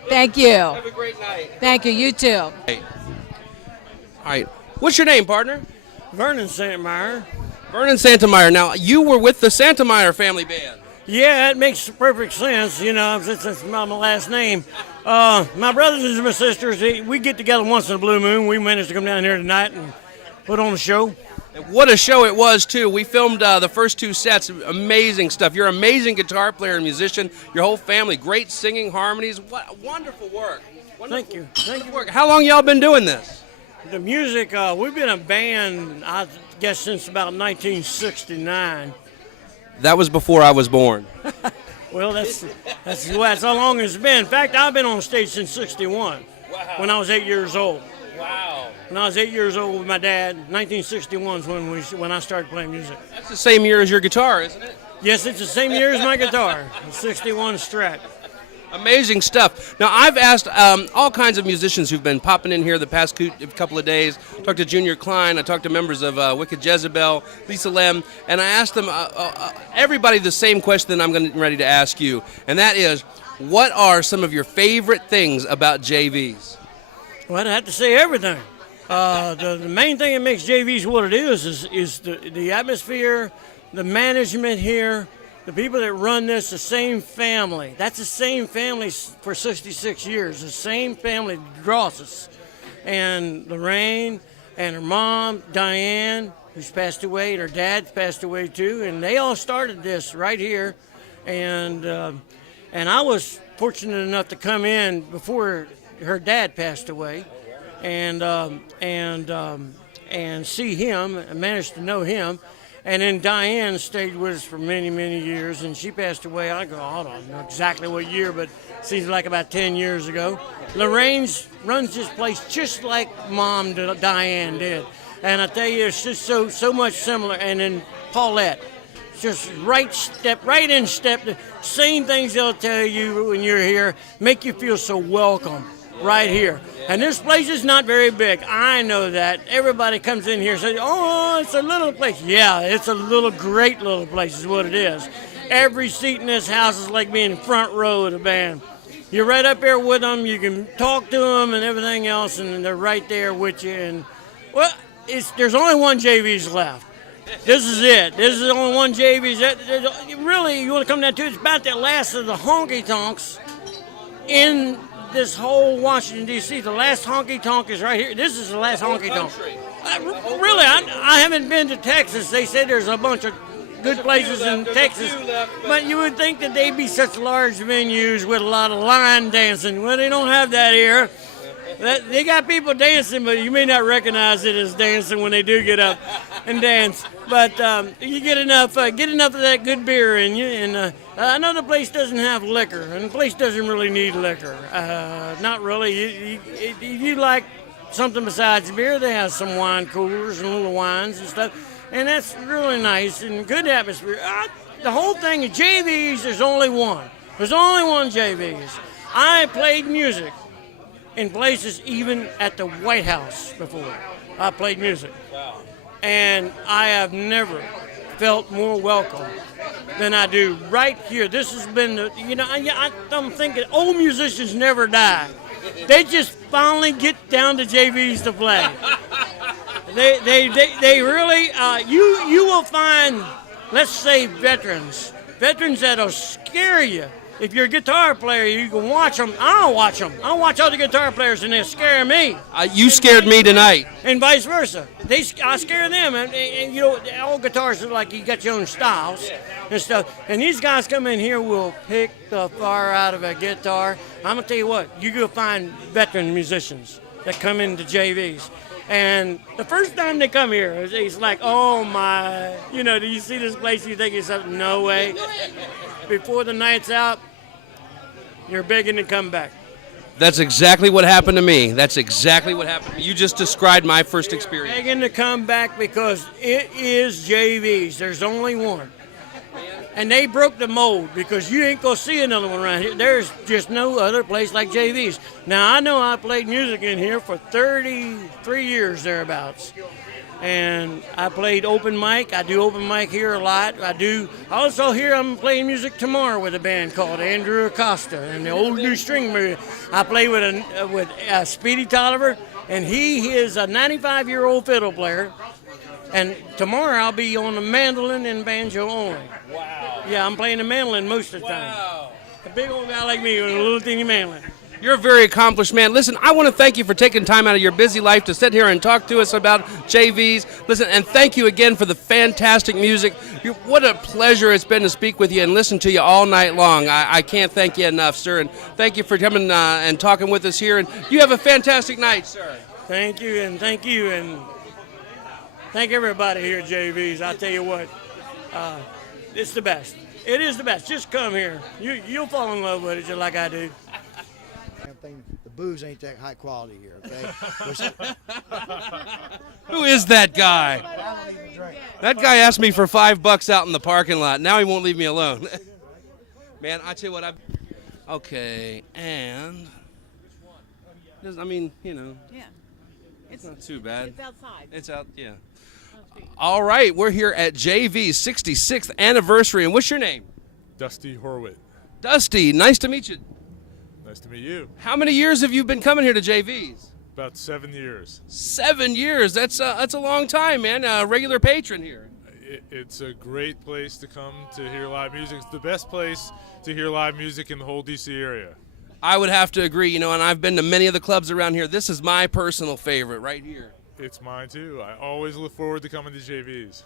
Thank you. Have a great night. Thank you. You too. All right. What's your name, partner? Vernon Santmeyer. Vernon Santmeyer. Now, you were with the Santmeyer family band. Yeah, it makes perfect sense, you know, since it's my last name. My brothers and my sisters, we get together once in a blue moon. We managed to come down here tonight and put on a show. And what a show it was, too. We filmed the first 2 sets. Amazing stuff. You're an amazing guitar player and musician. Your whole family, great singing, harmonies. What wonderful work. Thank you. Thank you. Work. How long y'all been doing this? The music, we've been a band, I guess, since about 1969. That was before I was born. Well, that's how long it's been. In fact, I've been on stage since 61, when I was 8 years old. Wow. When I was 8 years old with my dad, 1961 is when I started playing music. That's the same year as your guitar, isn't it? Yes, it's the same year as my guitar, a 61 Strat. Amazing stuff. Now, I've asked all kinds of musicians who've been popping in here the past couple of days. I talked to Junior Klein. I talked to members of Wicked Jezebel, Lisa Lem, and I asked them, everybody, the same question that I'm getting ready to ask you, and that is, what are some of your favorite things about JVs? Well, I'd have to say everything. The main thing that makes JVs what it is the atmosphere, the management here, the people that run this, the same family. That's the same family for 66 years. The same family draws us. And Lorraine and her mom, Diane, who's passed away, and her dad's passed away too. And they all started this right here. And I was fortunate enough to come in before her dad passed away, and see him and managed to know him. And then Diane stayed with us for many, many years, and she passed away, I don't know exactly what year, but seems like about 10 years ago. Lorraine runs this place just like Mom Diane did. And I tell you, it's just so much similar. And then Paulette, just right in step, the same things they'll tell you when you're here, make you feel so welcome right here. And this place is not very big. I know that. Everybody comes in here and says, oh, it's a little place. Yeah, it's a great little place is what it is. Every seat in this house is like being front row of the band. You're right up there with them. You can talk to them and everything else, and they're right there with you. And, well, there's only one JV's left. This is it. This is the only one JV's. Really, you want to come down to it, it's about the last of the honky-tonks in this whole Washington, D.C. The last honky-tonk is right here. This is the last honky-tonk. Really, I haven't been to Texas. They say there's a bunch of good places in Texas. But you would think that they'd be such large venues with a lot of line dancing. Well, they don't have that here. They got people dancing, but you may not recognize it as dancing when they do get up and dance. But you get enough of that good beer in you. And I know the place doesn't have liquor, and the place doesn't really need liquor. Not really. If you like something besides beer, they have some wine coolers and little wines and stuff. And that's really nice and good atmosphere. The whole thing of JVs, there's only one. There's only one JVs. I played music in places even at the White House before. I played music. And I have never felt more welcome than I do right here. This has been, I'm thinking old musicians never die. They just finally get down to JVs to play. They really, you will find, let's say veterans that'll scare you. If you're a guitar player, you can watch them. I'll watch them. I'll watch other guitar players, and they scare me. You scared me tonight. And vice versa. I scare them. And all guitars are like you got your own styles and stuff. And these guys come in here will pick the fire out of a guitar. I'm going to tell you what, you're going to find veteran musicians that come into JVs. And the first time they come here, it's like, oh my, you know, do you see this place? You think it's something? No way. Before the night's out, you're begging to come back. That's exactly what happened to me. That's exactly what happened to me. You just described my first experience. Begging to come back because it is JV's. There's only one. And they broke the mold because you ain't going to see another one around here. There's just no other place like JV's. Now, I know I played music in here for 33 years thereabouts. And I played open mic. I do open mic here a lot. I also here I'm playing music tomorrow with a band called Andrew Acosta and the Old New String Movie. I play with Speedy Tolliver, and he is a 95-year-old fiddle player. And tomorrow I'll be on the mandolin and banjo only. Wow. Yeah, I'm playing the mandolin most of the time. Wow. A big old guy like me with a little teeny mandolin. You're a very accomplished man. Listen, I want to thank you for taking time out of your busy life to sit here and talk to us about JV's. Listen, and thank you again for the fantastic music. What a pleasure it's been to speak with you and listen to you all night long. I can't thank you enough, sir. And thank you for coming and talking with us here. And you have a fantastic night, sir. Thank you, and thank everybody here at JV's. I tell you what, it's the best. It is the best. Just come here. You'll fall in love with it just like I do. The booze ain't that high quality here, okay? Who is that guy? I don't even drink. That guy asked me for $5 out in the parking lot. Now he won't leave me alone. Man, I tell you what, okay, and I mean, you know, Yeah. it's not too bad. It's outside. It's out, yeah. All right, we're here at JV's 66th anniversary, and what's your name? Dusty Horwit. Dusty, nice to meet you. Nice to meet you. How many years have you been coming here to JV's? About 7 years. 7 years. That's a long time, man. A regular patron here. It's a great place to come to hear live music. It's the best place to hear live music in the whole DC area. I would have to agree, you know, and I've been to many of the clubs around here. This is my personal favorite right here. It's mine too. I always look forward to coming to JV's.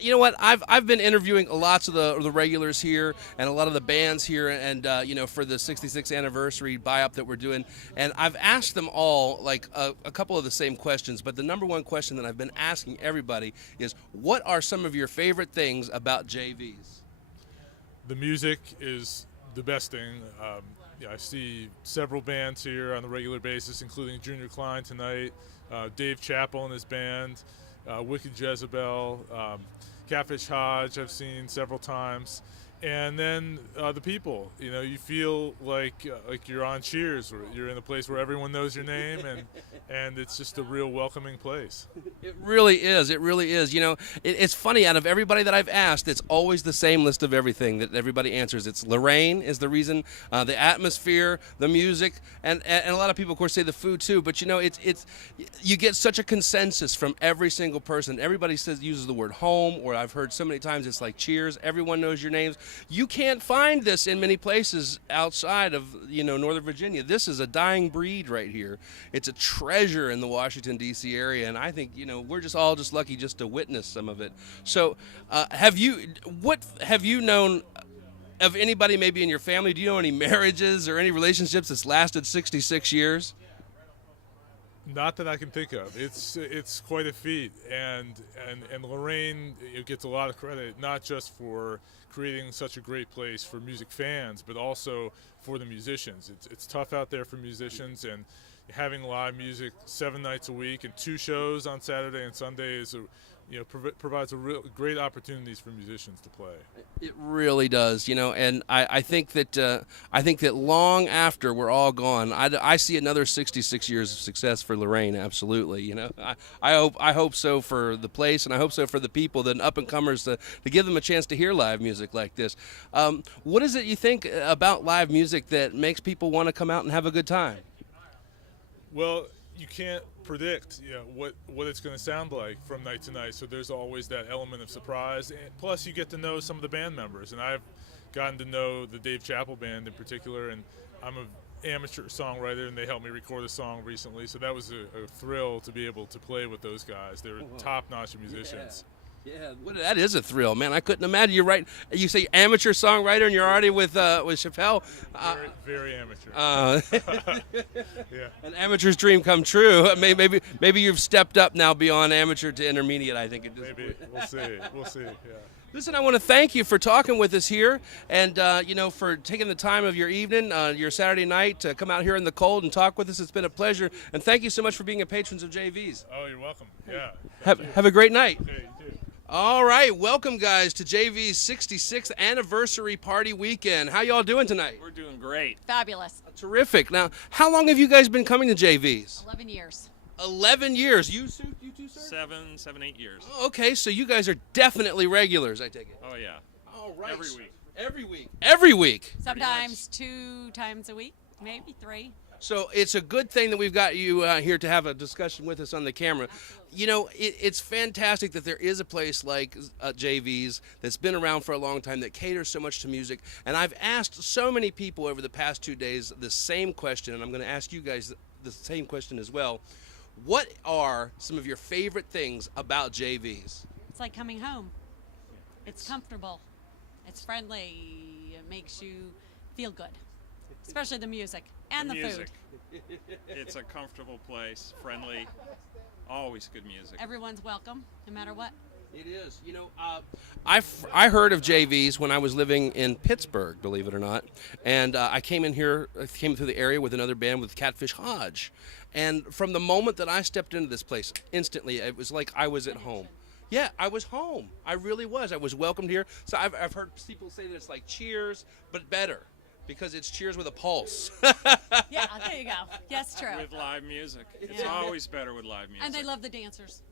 You know what? I've been interviewing lots of the regulars here and a lot of the bands here, and you know, for the 66th anniversary buy-up that we're doing, and I've asked them all like a couple of the same questions. But the number one question that I've been asking everybody is, what are some of your favorite things about JV's? The music is the best thing. I see several bands here on a regular basis, including Junior Klein tonight, Dave Chappell and his band. Wicked Jezebel, Catfish Hodge I've seen several times, and then the people. You know, you feel like you're on Cheers, or you're in a place where everyone knows your name, and it's just a real welcoming place. It really is. It really is. You know, it's funny. Out of everybody that I've asked, it's always the same list of everything that everybody answers. It's Lorraine is the reason, the atmosphere, the music, and a lot of people, of course, say the food too. But you know, it's you get such a consensus from every single person. Everybody uses the word home, or I've heard so many times it's like Cheers. Everyone knows your names. You can't find this in many places outside of, you know, Northern Virginia. This is a dying breed right here. It's a treasure in the Washington D.C. area, and I think, you know, we're just all lucky just to witness some of it. So, have you known of anybody maybe in your family? Do you know any marriages or any relationships that's lasted 66 years? Not that I can think of. It's quite a feat, and Lorraine gets a lot of credit, not just for creating such a great place for music fans, but also for the musicians. It's tough out there for musicians, and having live music 7 nights a week and 2 shows on Saturday and Sunday is provides great opportunities for musicians to play. It really does, you know, and I think that long after we're all gone, I see another 66 years of success for Lorraine. Absolutely, you know, I hope so for the place, and I hope so for the people, the up and comers, to give them a chance to hear live music like this. What is it you think about live music that makes people want to come out and have a good time? Well, you can't predict, you know, what it's going to sound like from night to night, so there's always that element of surprise. And plus, you get to know some of the band members, and I've gotten to know the Dave Chappell band in particular, and I'm an amateur songwriter, and they helped me record a song recently, so that was a thrill to be able to play with those guys. They're top-notch musicians. Yeah, that is a thrill, man. I couldn't imagine. You're right. You say amateur songwriter, and you're already with Chappelle. Very amateur. Yeah. An amateur's dream come true. Maybe you've stepped up now beyond amateur to intermediate. I think. Maybe we'll see. We'll see. Yeah. Listen, I want to thank you for talking with us here, and for taking the time of your evening, your Saturday night, to come out here in the cold and talk with us. It's been a pleasure, and thank you so much for being a patrons of JV's. Oh, you're welcome. Yeah. Have a great night. Okay, you too. All right, welcome guys to JV's 66th anniversary party weekend. How y'all doing tonight? We're doing great. Fabulous. Terrific. Now, how long have you guys been coming to JV's? 11 years. 11 years. You too, sir? 7, 8 years. Oh, okay, so you guys are definitely regulars, I take it. Oh, yeah. All right. Every week. Every week. Every week. Sometimes 2 times a week, maybe 3. So it's a good thing that we've got you here to have a discussion with us on the camera. You know, it's fantastic that there is a place like JV's that's been around for a long time that caters so much to music. And I've asked so many people over the past 2 days the same question, and I'm going to ask you guys the same question as well. What are some of your favorite things about JV's? It's like coming home. It's comfortable. It's friendly. It makes you feel good, especially the music and the music. food. It's a comfortable place, friendly, always good music. Everyone's welcome, no matter what. It is. You know, I heard of JV's when I was living in Pittsburgh, believe it or not, and I came through the area with another band with Catfish Hodge, and from the moment that I stepped into this place, instantly it was like I was at home. Yeah, I was home. I really was. I was welcomed here. So I've heard people say that it's like Cheers, but better, because it's Cheers with a pulse. Yeah, there you go. Yes, true. With live music. It's Yeah. always better with live music. And they love the dancers.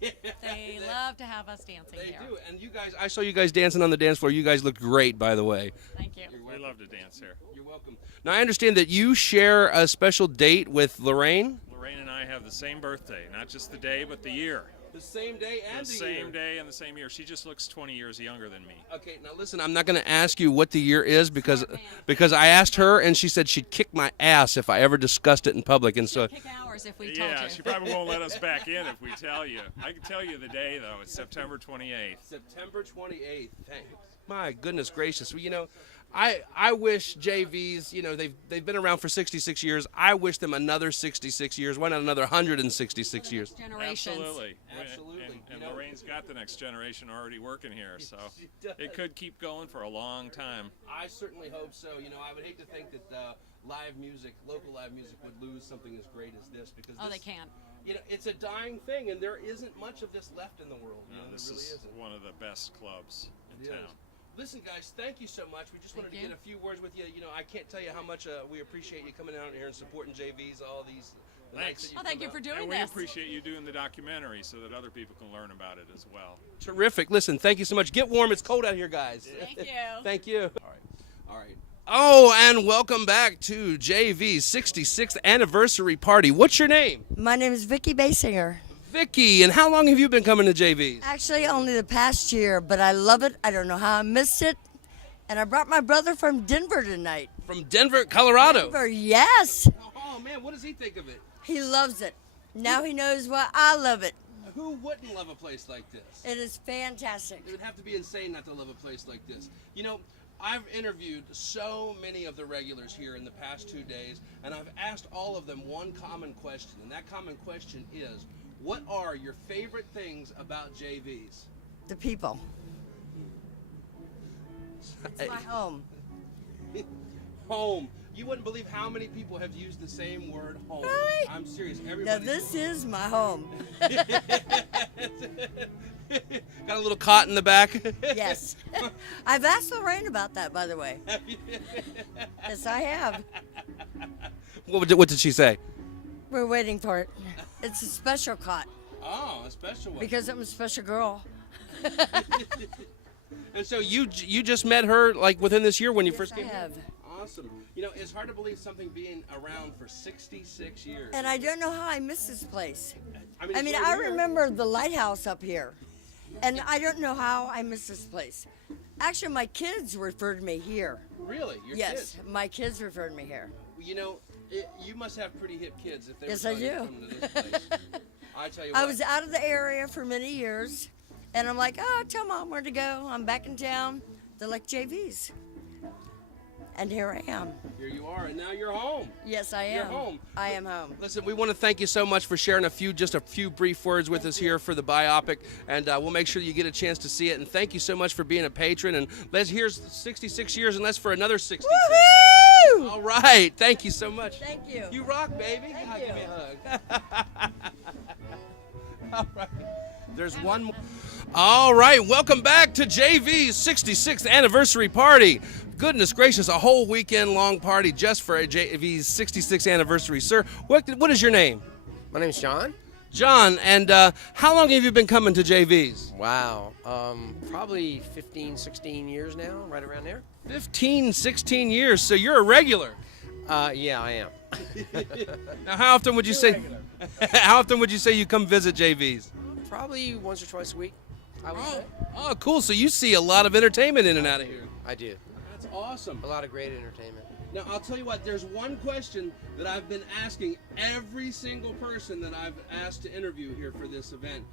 They love to have us dancing They here. do, and you guys, I saw you guys dancing on the dance floor. You guys looked great, by the way. Thank you. We love to dance here. You're welcome. Now, I understand that you share a special date with Lorraine. Lorraine and I have the same birthday, not just the day, but the year. The same day and the same day and the same year. She just looks 20 years younger than me. Okay, now listen, I'm not going to ask you what the year is because I asked her and she said she'd kick my ass if I ever discussed it in public, and so. Kick ours if we told Yeah, you. she probably won't let us back in if we tell you. I can tell you the day, though. It's September 28th. September 28th. Thanks. My goodness gracious. Well, you know, I wish JV's, you know, they've been around for 66 years. I wish them another 66 years. Why not another 166 years? Generations. Absolutely. Absolutely. And Lorraine's got the next generation already working here, so it could keep going for a long time. I certainly hope so. You know, I would hate to think that live music, local live music, would lose something as great as this, because They can't. You know, it's a dying thing, and there isn't much of this left in the world. No, this really is isn't. one of the best clubs in It town. is. Listen, guys, thank you so much. We just wanted to get a few words with you. You know, I can't tell you how much we appreciate you coming out here and supporting JV's all these. The nights that Thank you come for out. doing And we this. appreciate you doing the documentary so that other people can learn about it as well. Terrific. Listen, thank you so much. Get warm. It's cold out here, guys. Thank you. Thank you. All right. Oh, and welcome back to JV's 66th anniversary party. What's your name? My name is Vicki Basinger. Vicky. And how long have you been coming to JV's? Actually, only the past year, but I love it. I don't know how I missed it. And I brought my brother from Denver tonight. From Denver, Colorado? Denver, yes. Oh, man, what does he think of it? He loves it. Now he knows why I love it. Who wouldn't love a place like this? It is fantastic. It would have to be insane not to love a place like this. You know, I've interviewed so many of the regulars here in the past 2 days, and I've asked all of them one common question, and that common question is, what are your favorite things about JV's? The people. It's my home. Home. You wouldn't believe how many people have used the same word, home. Really? I'm serious. Now Everybody. this is my home. Got a little cot in the back? Yes. I've asked Lorraine about that, by the way. Yes, I have. What did she say? We're waiting for it. It's a special cot. Oh, a special one. Because I'm a special girl. And so you just met her like within this year when you first came? I have. Awesome. You know, it's hard to believe something being around for 66 years. And I don't know how I missed this place. I mean, it's right I here. remember the lighthouse up here. And I don't know how I missed this place. Actually, my kids referred me here. Really? Your Yes, kids? my kids referred me here. You know, you must have pretty hip kids if they Yes, were I telling you to do. come to this place. I tell you I what. was out of the area for many years, And I'm like, oh, tell Mom where to go. I'm back in town. They're like, JV's. And here I am. Here you are, and now you're home. Yes, I am. You're home. I am home. Listen, we want to thank you so much for sharing just a few brief words with us here for the biopic, and we'll make sure you get a chance to see it. And thank you so much for being a patron. And here's 66 years, and let's for another 66. Woohoo! All right, thank you so much. Thank you. You rock, baby. Thank you. Give me a hug. All right. There's one more. All right, welcome back to JV's 66th anniversary party. Goodness gracious, a whole weekend-long party just for JV's 66th anniversary. Sir, what is your name? My name's John. John, and how long have you been coming to JV's? Wow, probably 15, 16 years now, right around there. 15, 16 years, so you're a regular. Yeah, I am. Now, how often would you say? How often would you say you come visit JV's? Probably once or twice a week, I would say. Oh, cool. So you see a lot of entertainment in and out of here. I do. That's awesome. A lot of great entertainment. Now, I'll tell you what, there's one question that I've been asking every single person that I've asked to interview here for this event.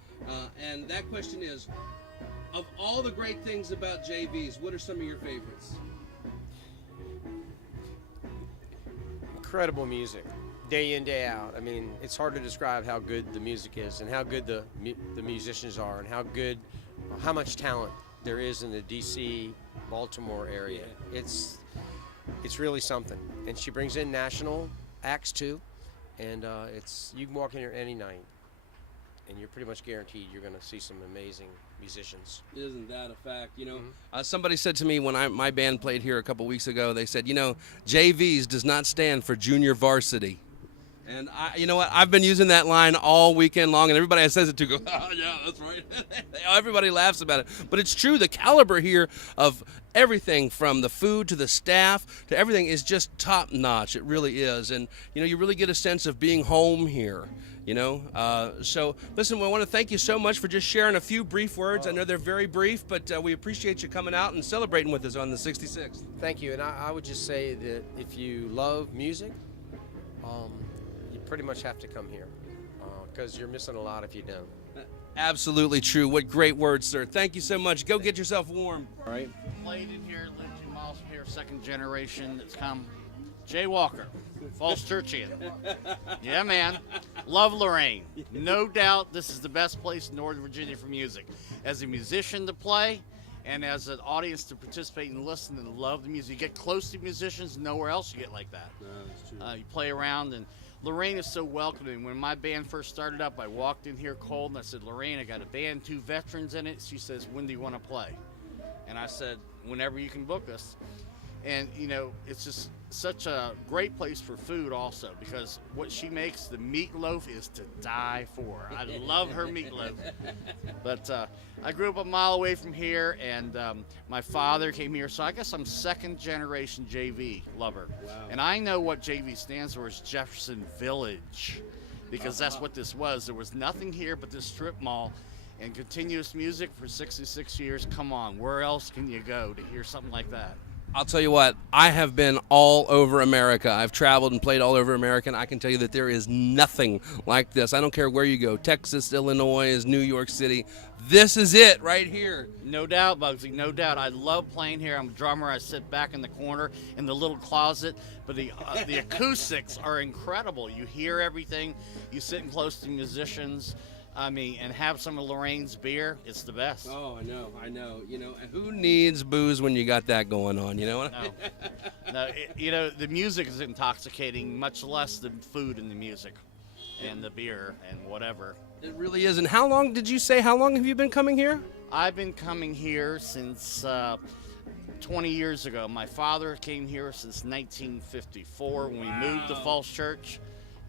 And that question is, of all the great things about JV's, what are some of your favorites? Incredible music, day in, day out. I mean, it's hard to describe how good the music is and how good the musicians are and how much talent there is in the DC, Baltimore area. It's really something. And she brings in national acts too, and you can walk in here any night and you're pretty much guaranteed you're going to see some amazing musicians. Isn't that a fact? You know, somebody said to me when my band played here a couple weeks ago, they said, you know, JV's does not stand for junior varsity. And you know what? I've been using that line all weekend long, and everybody I says it to go, oh, yeah, that's right. Everybody laughs about it. But it's true. The caliber here of everything from the food to the staff to everything is just top notch. It really is. And, you know, you really get a sense of being home here. You know, so listen, we want to thank you so much for just sharing a few brief words. I know they're very brief, but we appreciate you coming out and celebrating with us on the 66th. Thank you. And I would just say that if you love music, you pretty much have to come here because you're missing a lot if you don't. Absolutely true. What great words, sir. Thank you so much. Go get yourself warm. All right. Played in here, lived 2 miles from here, second generation that's come. Jay Walker, Falls Churchian. Yeah, man. Love Lorraine. No doubt this is the best place in Northern Virginia for music. As a musician to play and as an audience to participate and listen and love the music. You get close to musicians, nowhere else you get like that. No, that's true. You play around, and Lorraine is so welcoming. When my band first started up, I walked in here cold and I said, Lorraine, I got a band, 2 veterans in it. She says, when do you want to play? And I said, whenever you can book us. And, you know, it's just such a great place for food also, because what she makes, the meatloaf, is to die for. I love her meatloaf. But I grew up a mile away from here, and my father came here, so I guess I'm second generation JV lover. Wow. And I know what JV stands for is Jefferson Village, because that's what this was. There was nothing here but this strip mall and continuous music for 66 years. Come on, where else can you go to hear something like that? I'll tell you what, I have been all over America. I've traveled and played all over America, and I can tell you that there is nothing like this. I don't care where you go, Texas, Illinois, New York City. This is it right here. No doubt, Bugsy, no doubt. I love playing here. I'm a drummer. I sit back in the corner in the little closet, but the acoustics are incredible. You hear everything. You sitting close to musicians. I mean, and have some of Lorraine's beer. It's the best. Oh, I know. You know, who needs booze when you got that going on, you know? No, you know, the music is intoxicating, much less the food and the music and the beer and whatever. It really is. And how long have you been coming here? I've been coming here since 20 years ago. My father came here since 1954 when we moved to Falls Church.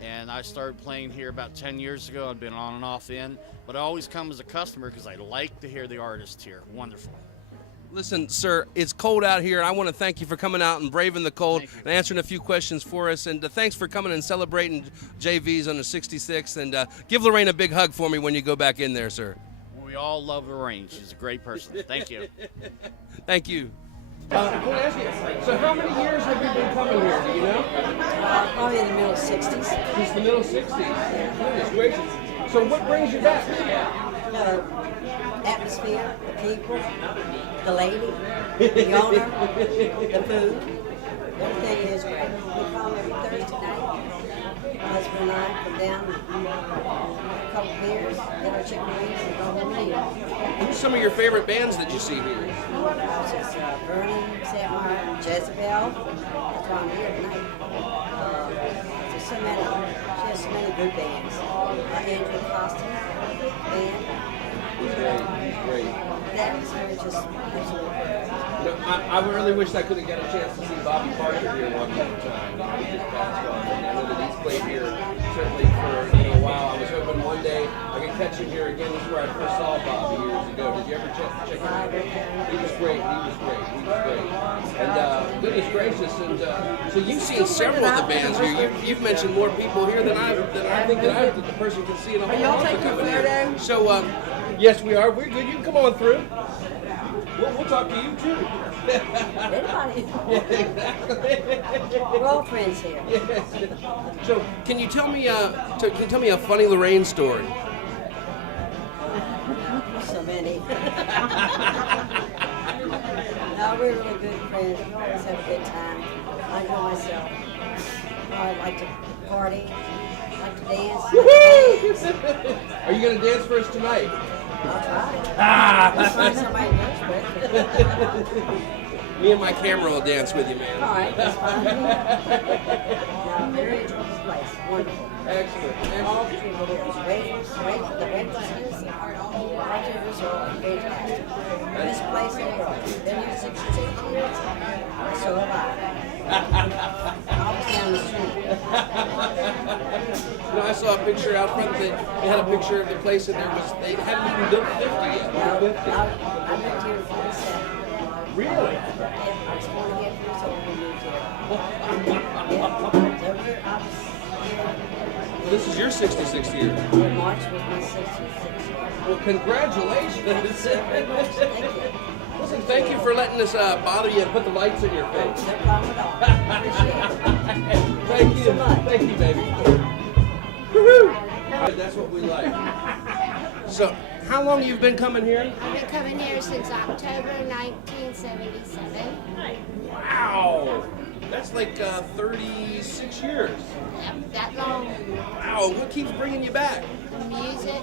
And I started playing here about 10 years ago. I've been on and off in, but I always come as a customer because I like to hear the artist here. Wonderful. Listen, sir, it's cold out here. I want to thank you for coming out and braving the cold and answering a few questions for us. And thanks for coming and celebrating JV's on the 66th. And give Lorraine a big hug for me when you go back in there, sir. We all love Lorraine. She's a great person. Thank you. Thank you. Can I ask you, so how many years have you been coming here, do you know? Probably in the middle 60s. Since the middle 60s? Goodness gracious. So what brings you back? atmosphere, the people, the lady, the owner, the food. Everything is great. We come every Thursday night. My husband and I come down, have a couple beers, get our chicken wings, and go home and eat. Who's some of your favorite bands that you see here? It's just Vernon, Sapphire, Jezebel. That's why I'm here tonight. There's so many. She has so many good bands. Andrew Costa band. Great. That was just absolutely. You know, I really wish I could have got a chance to see Bobby Parker here one more time. I know that he's played here certainly for a while. I was hoping one day I could catch him here again. This is where I first saw Bobby years ago. Did you ever check him out? He was great. And goodness gracious, and so you've seen several of the bands here. You've mentioned more people here than I think that the person can see in a whole month of coming here. So yes, we are. We're good. You can come on through. We'll talk to you too. Everybody. We're all friends here. So, can you tell me a funny Lorraine story? So many. No, we're really good friends. We always have a good time. I enjoy myself. I like to party. I like to dance. Are you going to dance for us tonight? I'll try. I'll find somebody to dance with. Me and my camera will dance with you, man. All right, that's fine. No, very enjoyable place. Wonderful. Excellent. All the people here. The waiters, the waitresses, the bartenders are all fantastic. This place here, been here 66 years. So have I. I'll be down the street. You know, I saw a picture out front that they had a picture of the place and they hadn't even built 50 yet. No, I lived here in 47. Really? Yeah, I was born again years old when we moved here. Well, this is your 66th year. March was my 66th year. Well, congratulations. Thank you. Listen, thank you for letting us bother you and put the lights in your face. No problem at all. Appreciate it. Thank you. So much. Thank you, baby. Woohoo! That's what we like. So, how long you've been coming here? I've been coming here since October 1977. Wow! That's like 36 years. Yep, that long. Wow, what keeps bringing you back? The music.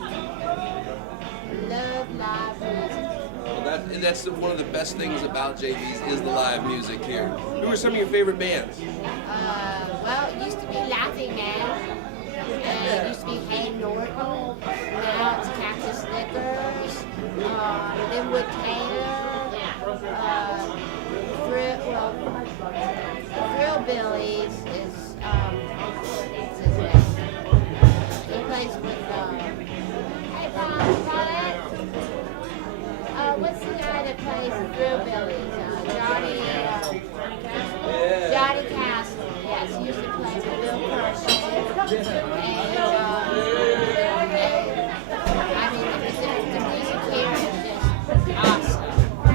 Love live music. Well, that's one of the best things about JV's is the live music here. Who are some of your favorite bands? Well, it used to be Laughing Man. It used to be Hayden Norton. Now it's Cactus Liquors. Linwood Taylor. Thrillbillies is what's his name? He plays with hey Paulette. What's the guy that plays the Thrillbillies? Johnny Castle. Yes, he used to play with Bill Kershaw. I mean, the music here is just awesome. I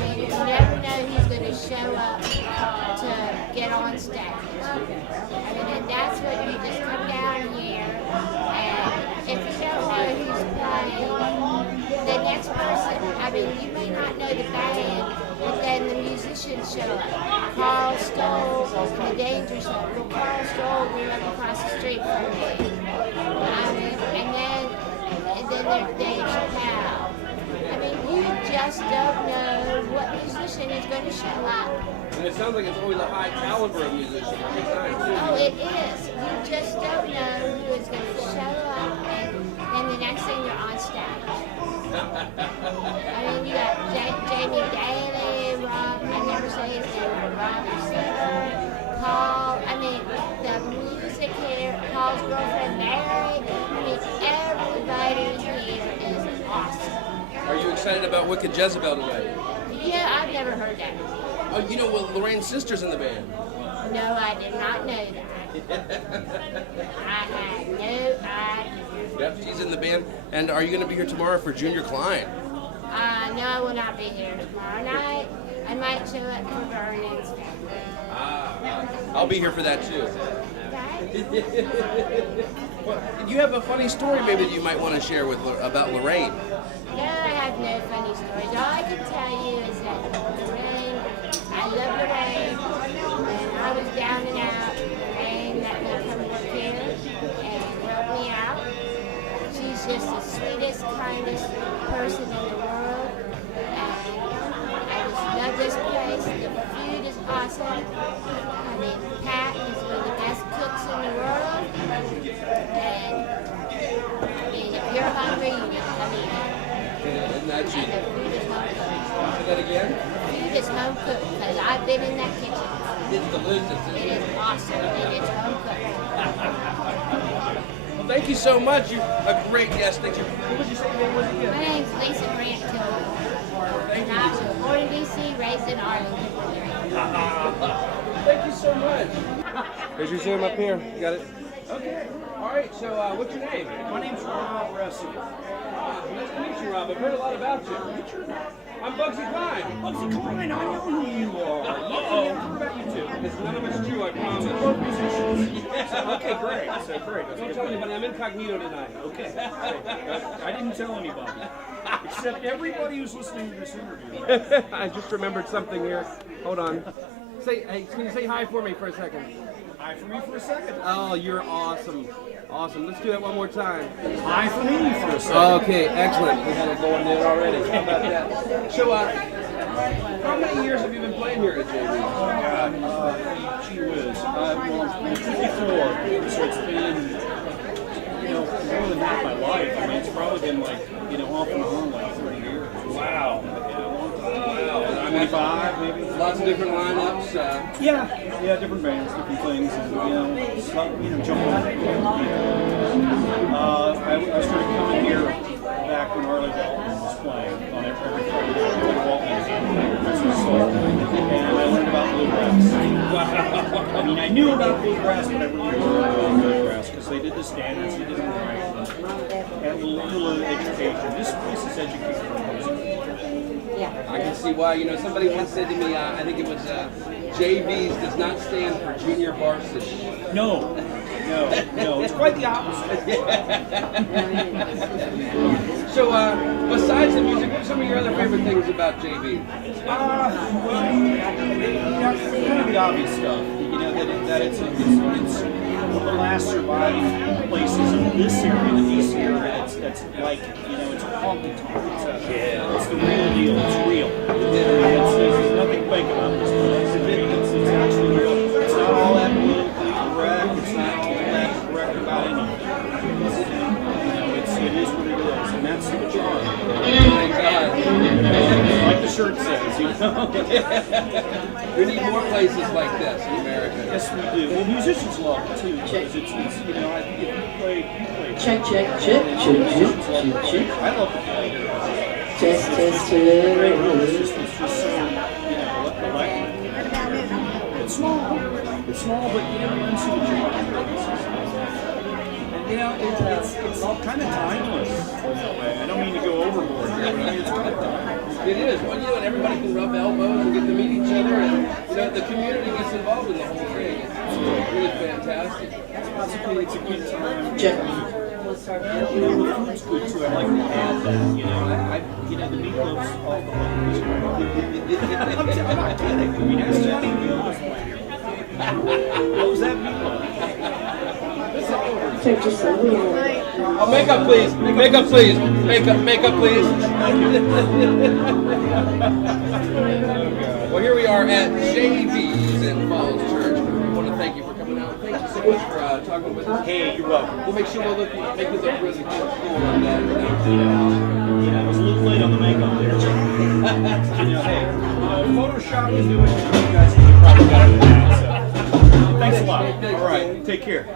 mean, you never know who's going to show up to get on stage. I mean, and that's what you just come down here, and if you don't know who's playing, the next person, I mean, you may not know the band, but then the musicians show up. Carl Stoll and the Danger Zone. Well, Carl Stoll grew up across the street from me. And then there's Dave Chappelle. I mean, you just don't know what musician is going to show up. And it sounds like it's always a high caliber of musician every time, too. Oh, it is. You just don't know who is going to show up, and the next thing you're on stage. I mean, you got Jamie Daly, Rob, I never say his name, Rob Receiver, Paul, I mean, the music here, Paul's girlfriend Mary, I mean, everybody here is awesome. Are you excited about Wicked Jezebel tonight? Yeah, I've never heard that. Oh, you know Lorraine's sister's in the band. No, I did not know that. I had no idea. Yep, she's in the band. And are you going to be here tomorrow for Junior Klein? No, I will not be here tomorrow night. I might show up for Vernon's. I'll be here for that too. Right. Well, you have a funny story maybe that you might want to share with about Lorraine. No, I have no funny stories. All I can tell you is that Lorraine, I love Lorraine. When I was down and out, Lorraine let me come work here and help me out. She's just the sweetest, kindest person in the world. And I just love this place. The food is awesome. I mean, Pat is one of the best cooks in the world. And I mean, if you're hungry, you can come eat it. Isn't that And cheap? the food is home cooked. Say that again? Food is home cooked because I've been in that kitchen. It's delicious. It is awesome and it's home cooked. Well, thank you so much. You're a great guest. Thank you. What would you say your name was again? My name's Lisa Grant Tillman. And I was born in D.C., raised in Arlington. Thank you so much. There's your Zoom up here. You got it? Okay. All right. So, what's your name? My name's Rob Russell. Nice to meet you, Rob. I've heard a lot about you. I'm Bugsy Cline. Bugsy Cline, I know who you are. Uh-oh. I've heard about you too. It's none of it's true, I promise. We're both musicians. Okay, great. So great. Don't tell anybody. I'm incognito tonight. Okay. I didn't tell anybody. Except everybody who's listening to this interview. I just remembered something here. Hold on. Hey, can you say hi for me for a second? Hi for me for a second. Oh, you're awesome. Awesome. Let's do that one more time. Hi for me for a second. Okay, excellent. We had it going there already. How about that? So, how many years have you been playing here at JV? Oh, God. Gee whiz. Well, I'm 54, so it's been, more than half my life. I mean, it's probably been like, off and on like 30 years. Wow. Yeah, a long time. Wow. 25, maybe. Lots of different lineups. Yeah, different bands, different things, and jumping. I started coming here back when Arlie Belton was playing on every Friday night at Walt Museum, and I learned about bluegrass. I mean, I knew about bluegrass, but I really didn't know about bluegrass because they did the standards, they did them right, and a little education. This place is educational music. I can see why. Somebody once said to me, I think it was JVs does not stand for junior varsity. No, it's quite the opposite. So, besides the music, what are some of your other favorite things about JV? Well, kind of the obvious stuff. That it's one of the last surviving places in this area, the DC area, that's like, it's a honky tonk. It's the real deal. It's real. There's nothing fake about this place. It's actually real. It's not all that politically correct. It's not all that correct about anything. It is what it is, and that's the charm. Like the shirt says, We need more places like this in America. Yes, we do. Well, musicians love it too. Because it's if you play. Check. I love to play here. Test. It's just so, electric. It's small, but you see the joy. And it's all kind of timeless in that way. I don't mean to go overboard here, but it's kind of timeless. It is. Well, and everybody can rub elbows and get to meet each other, and the community gets involved in the whole thing. It's really fantastic. It's a good time. Check. The food's good too. I like to add that. The meatloaf's off the hook. I'm not kidding. I mean, ask Johnny Meatloaf. What was that meatloaf? Oh, makeup, please. Makeup, please. Makeup, please. Well, here we are at JV's in Falls Church. I want to thank you for coming out. Thank you so much for talking with us. Hey, you're welcome. We'll make sure we'll make it look really cool on that. I was a little late on the makeup there. Hey, Photoshop is doing it. You guys probably got it. So, thanks a lot. All right, take care.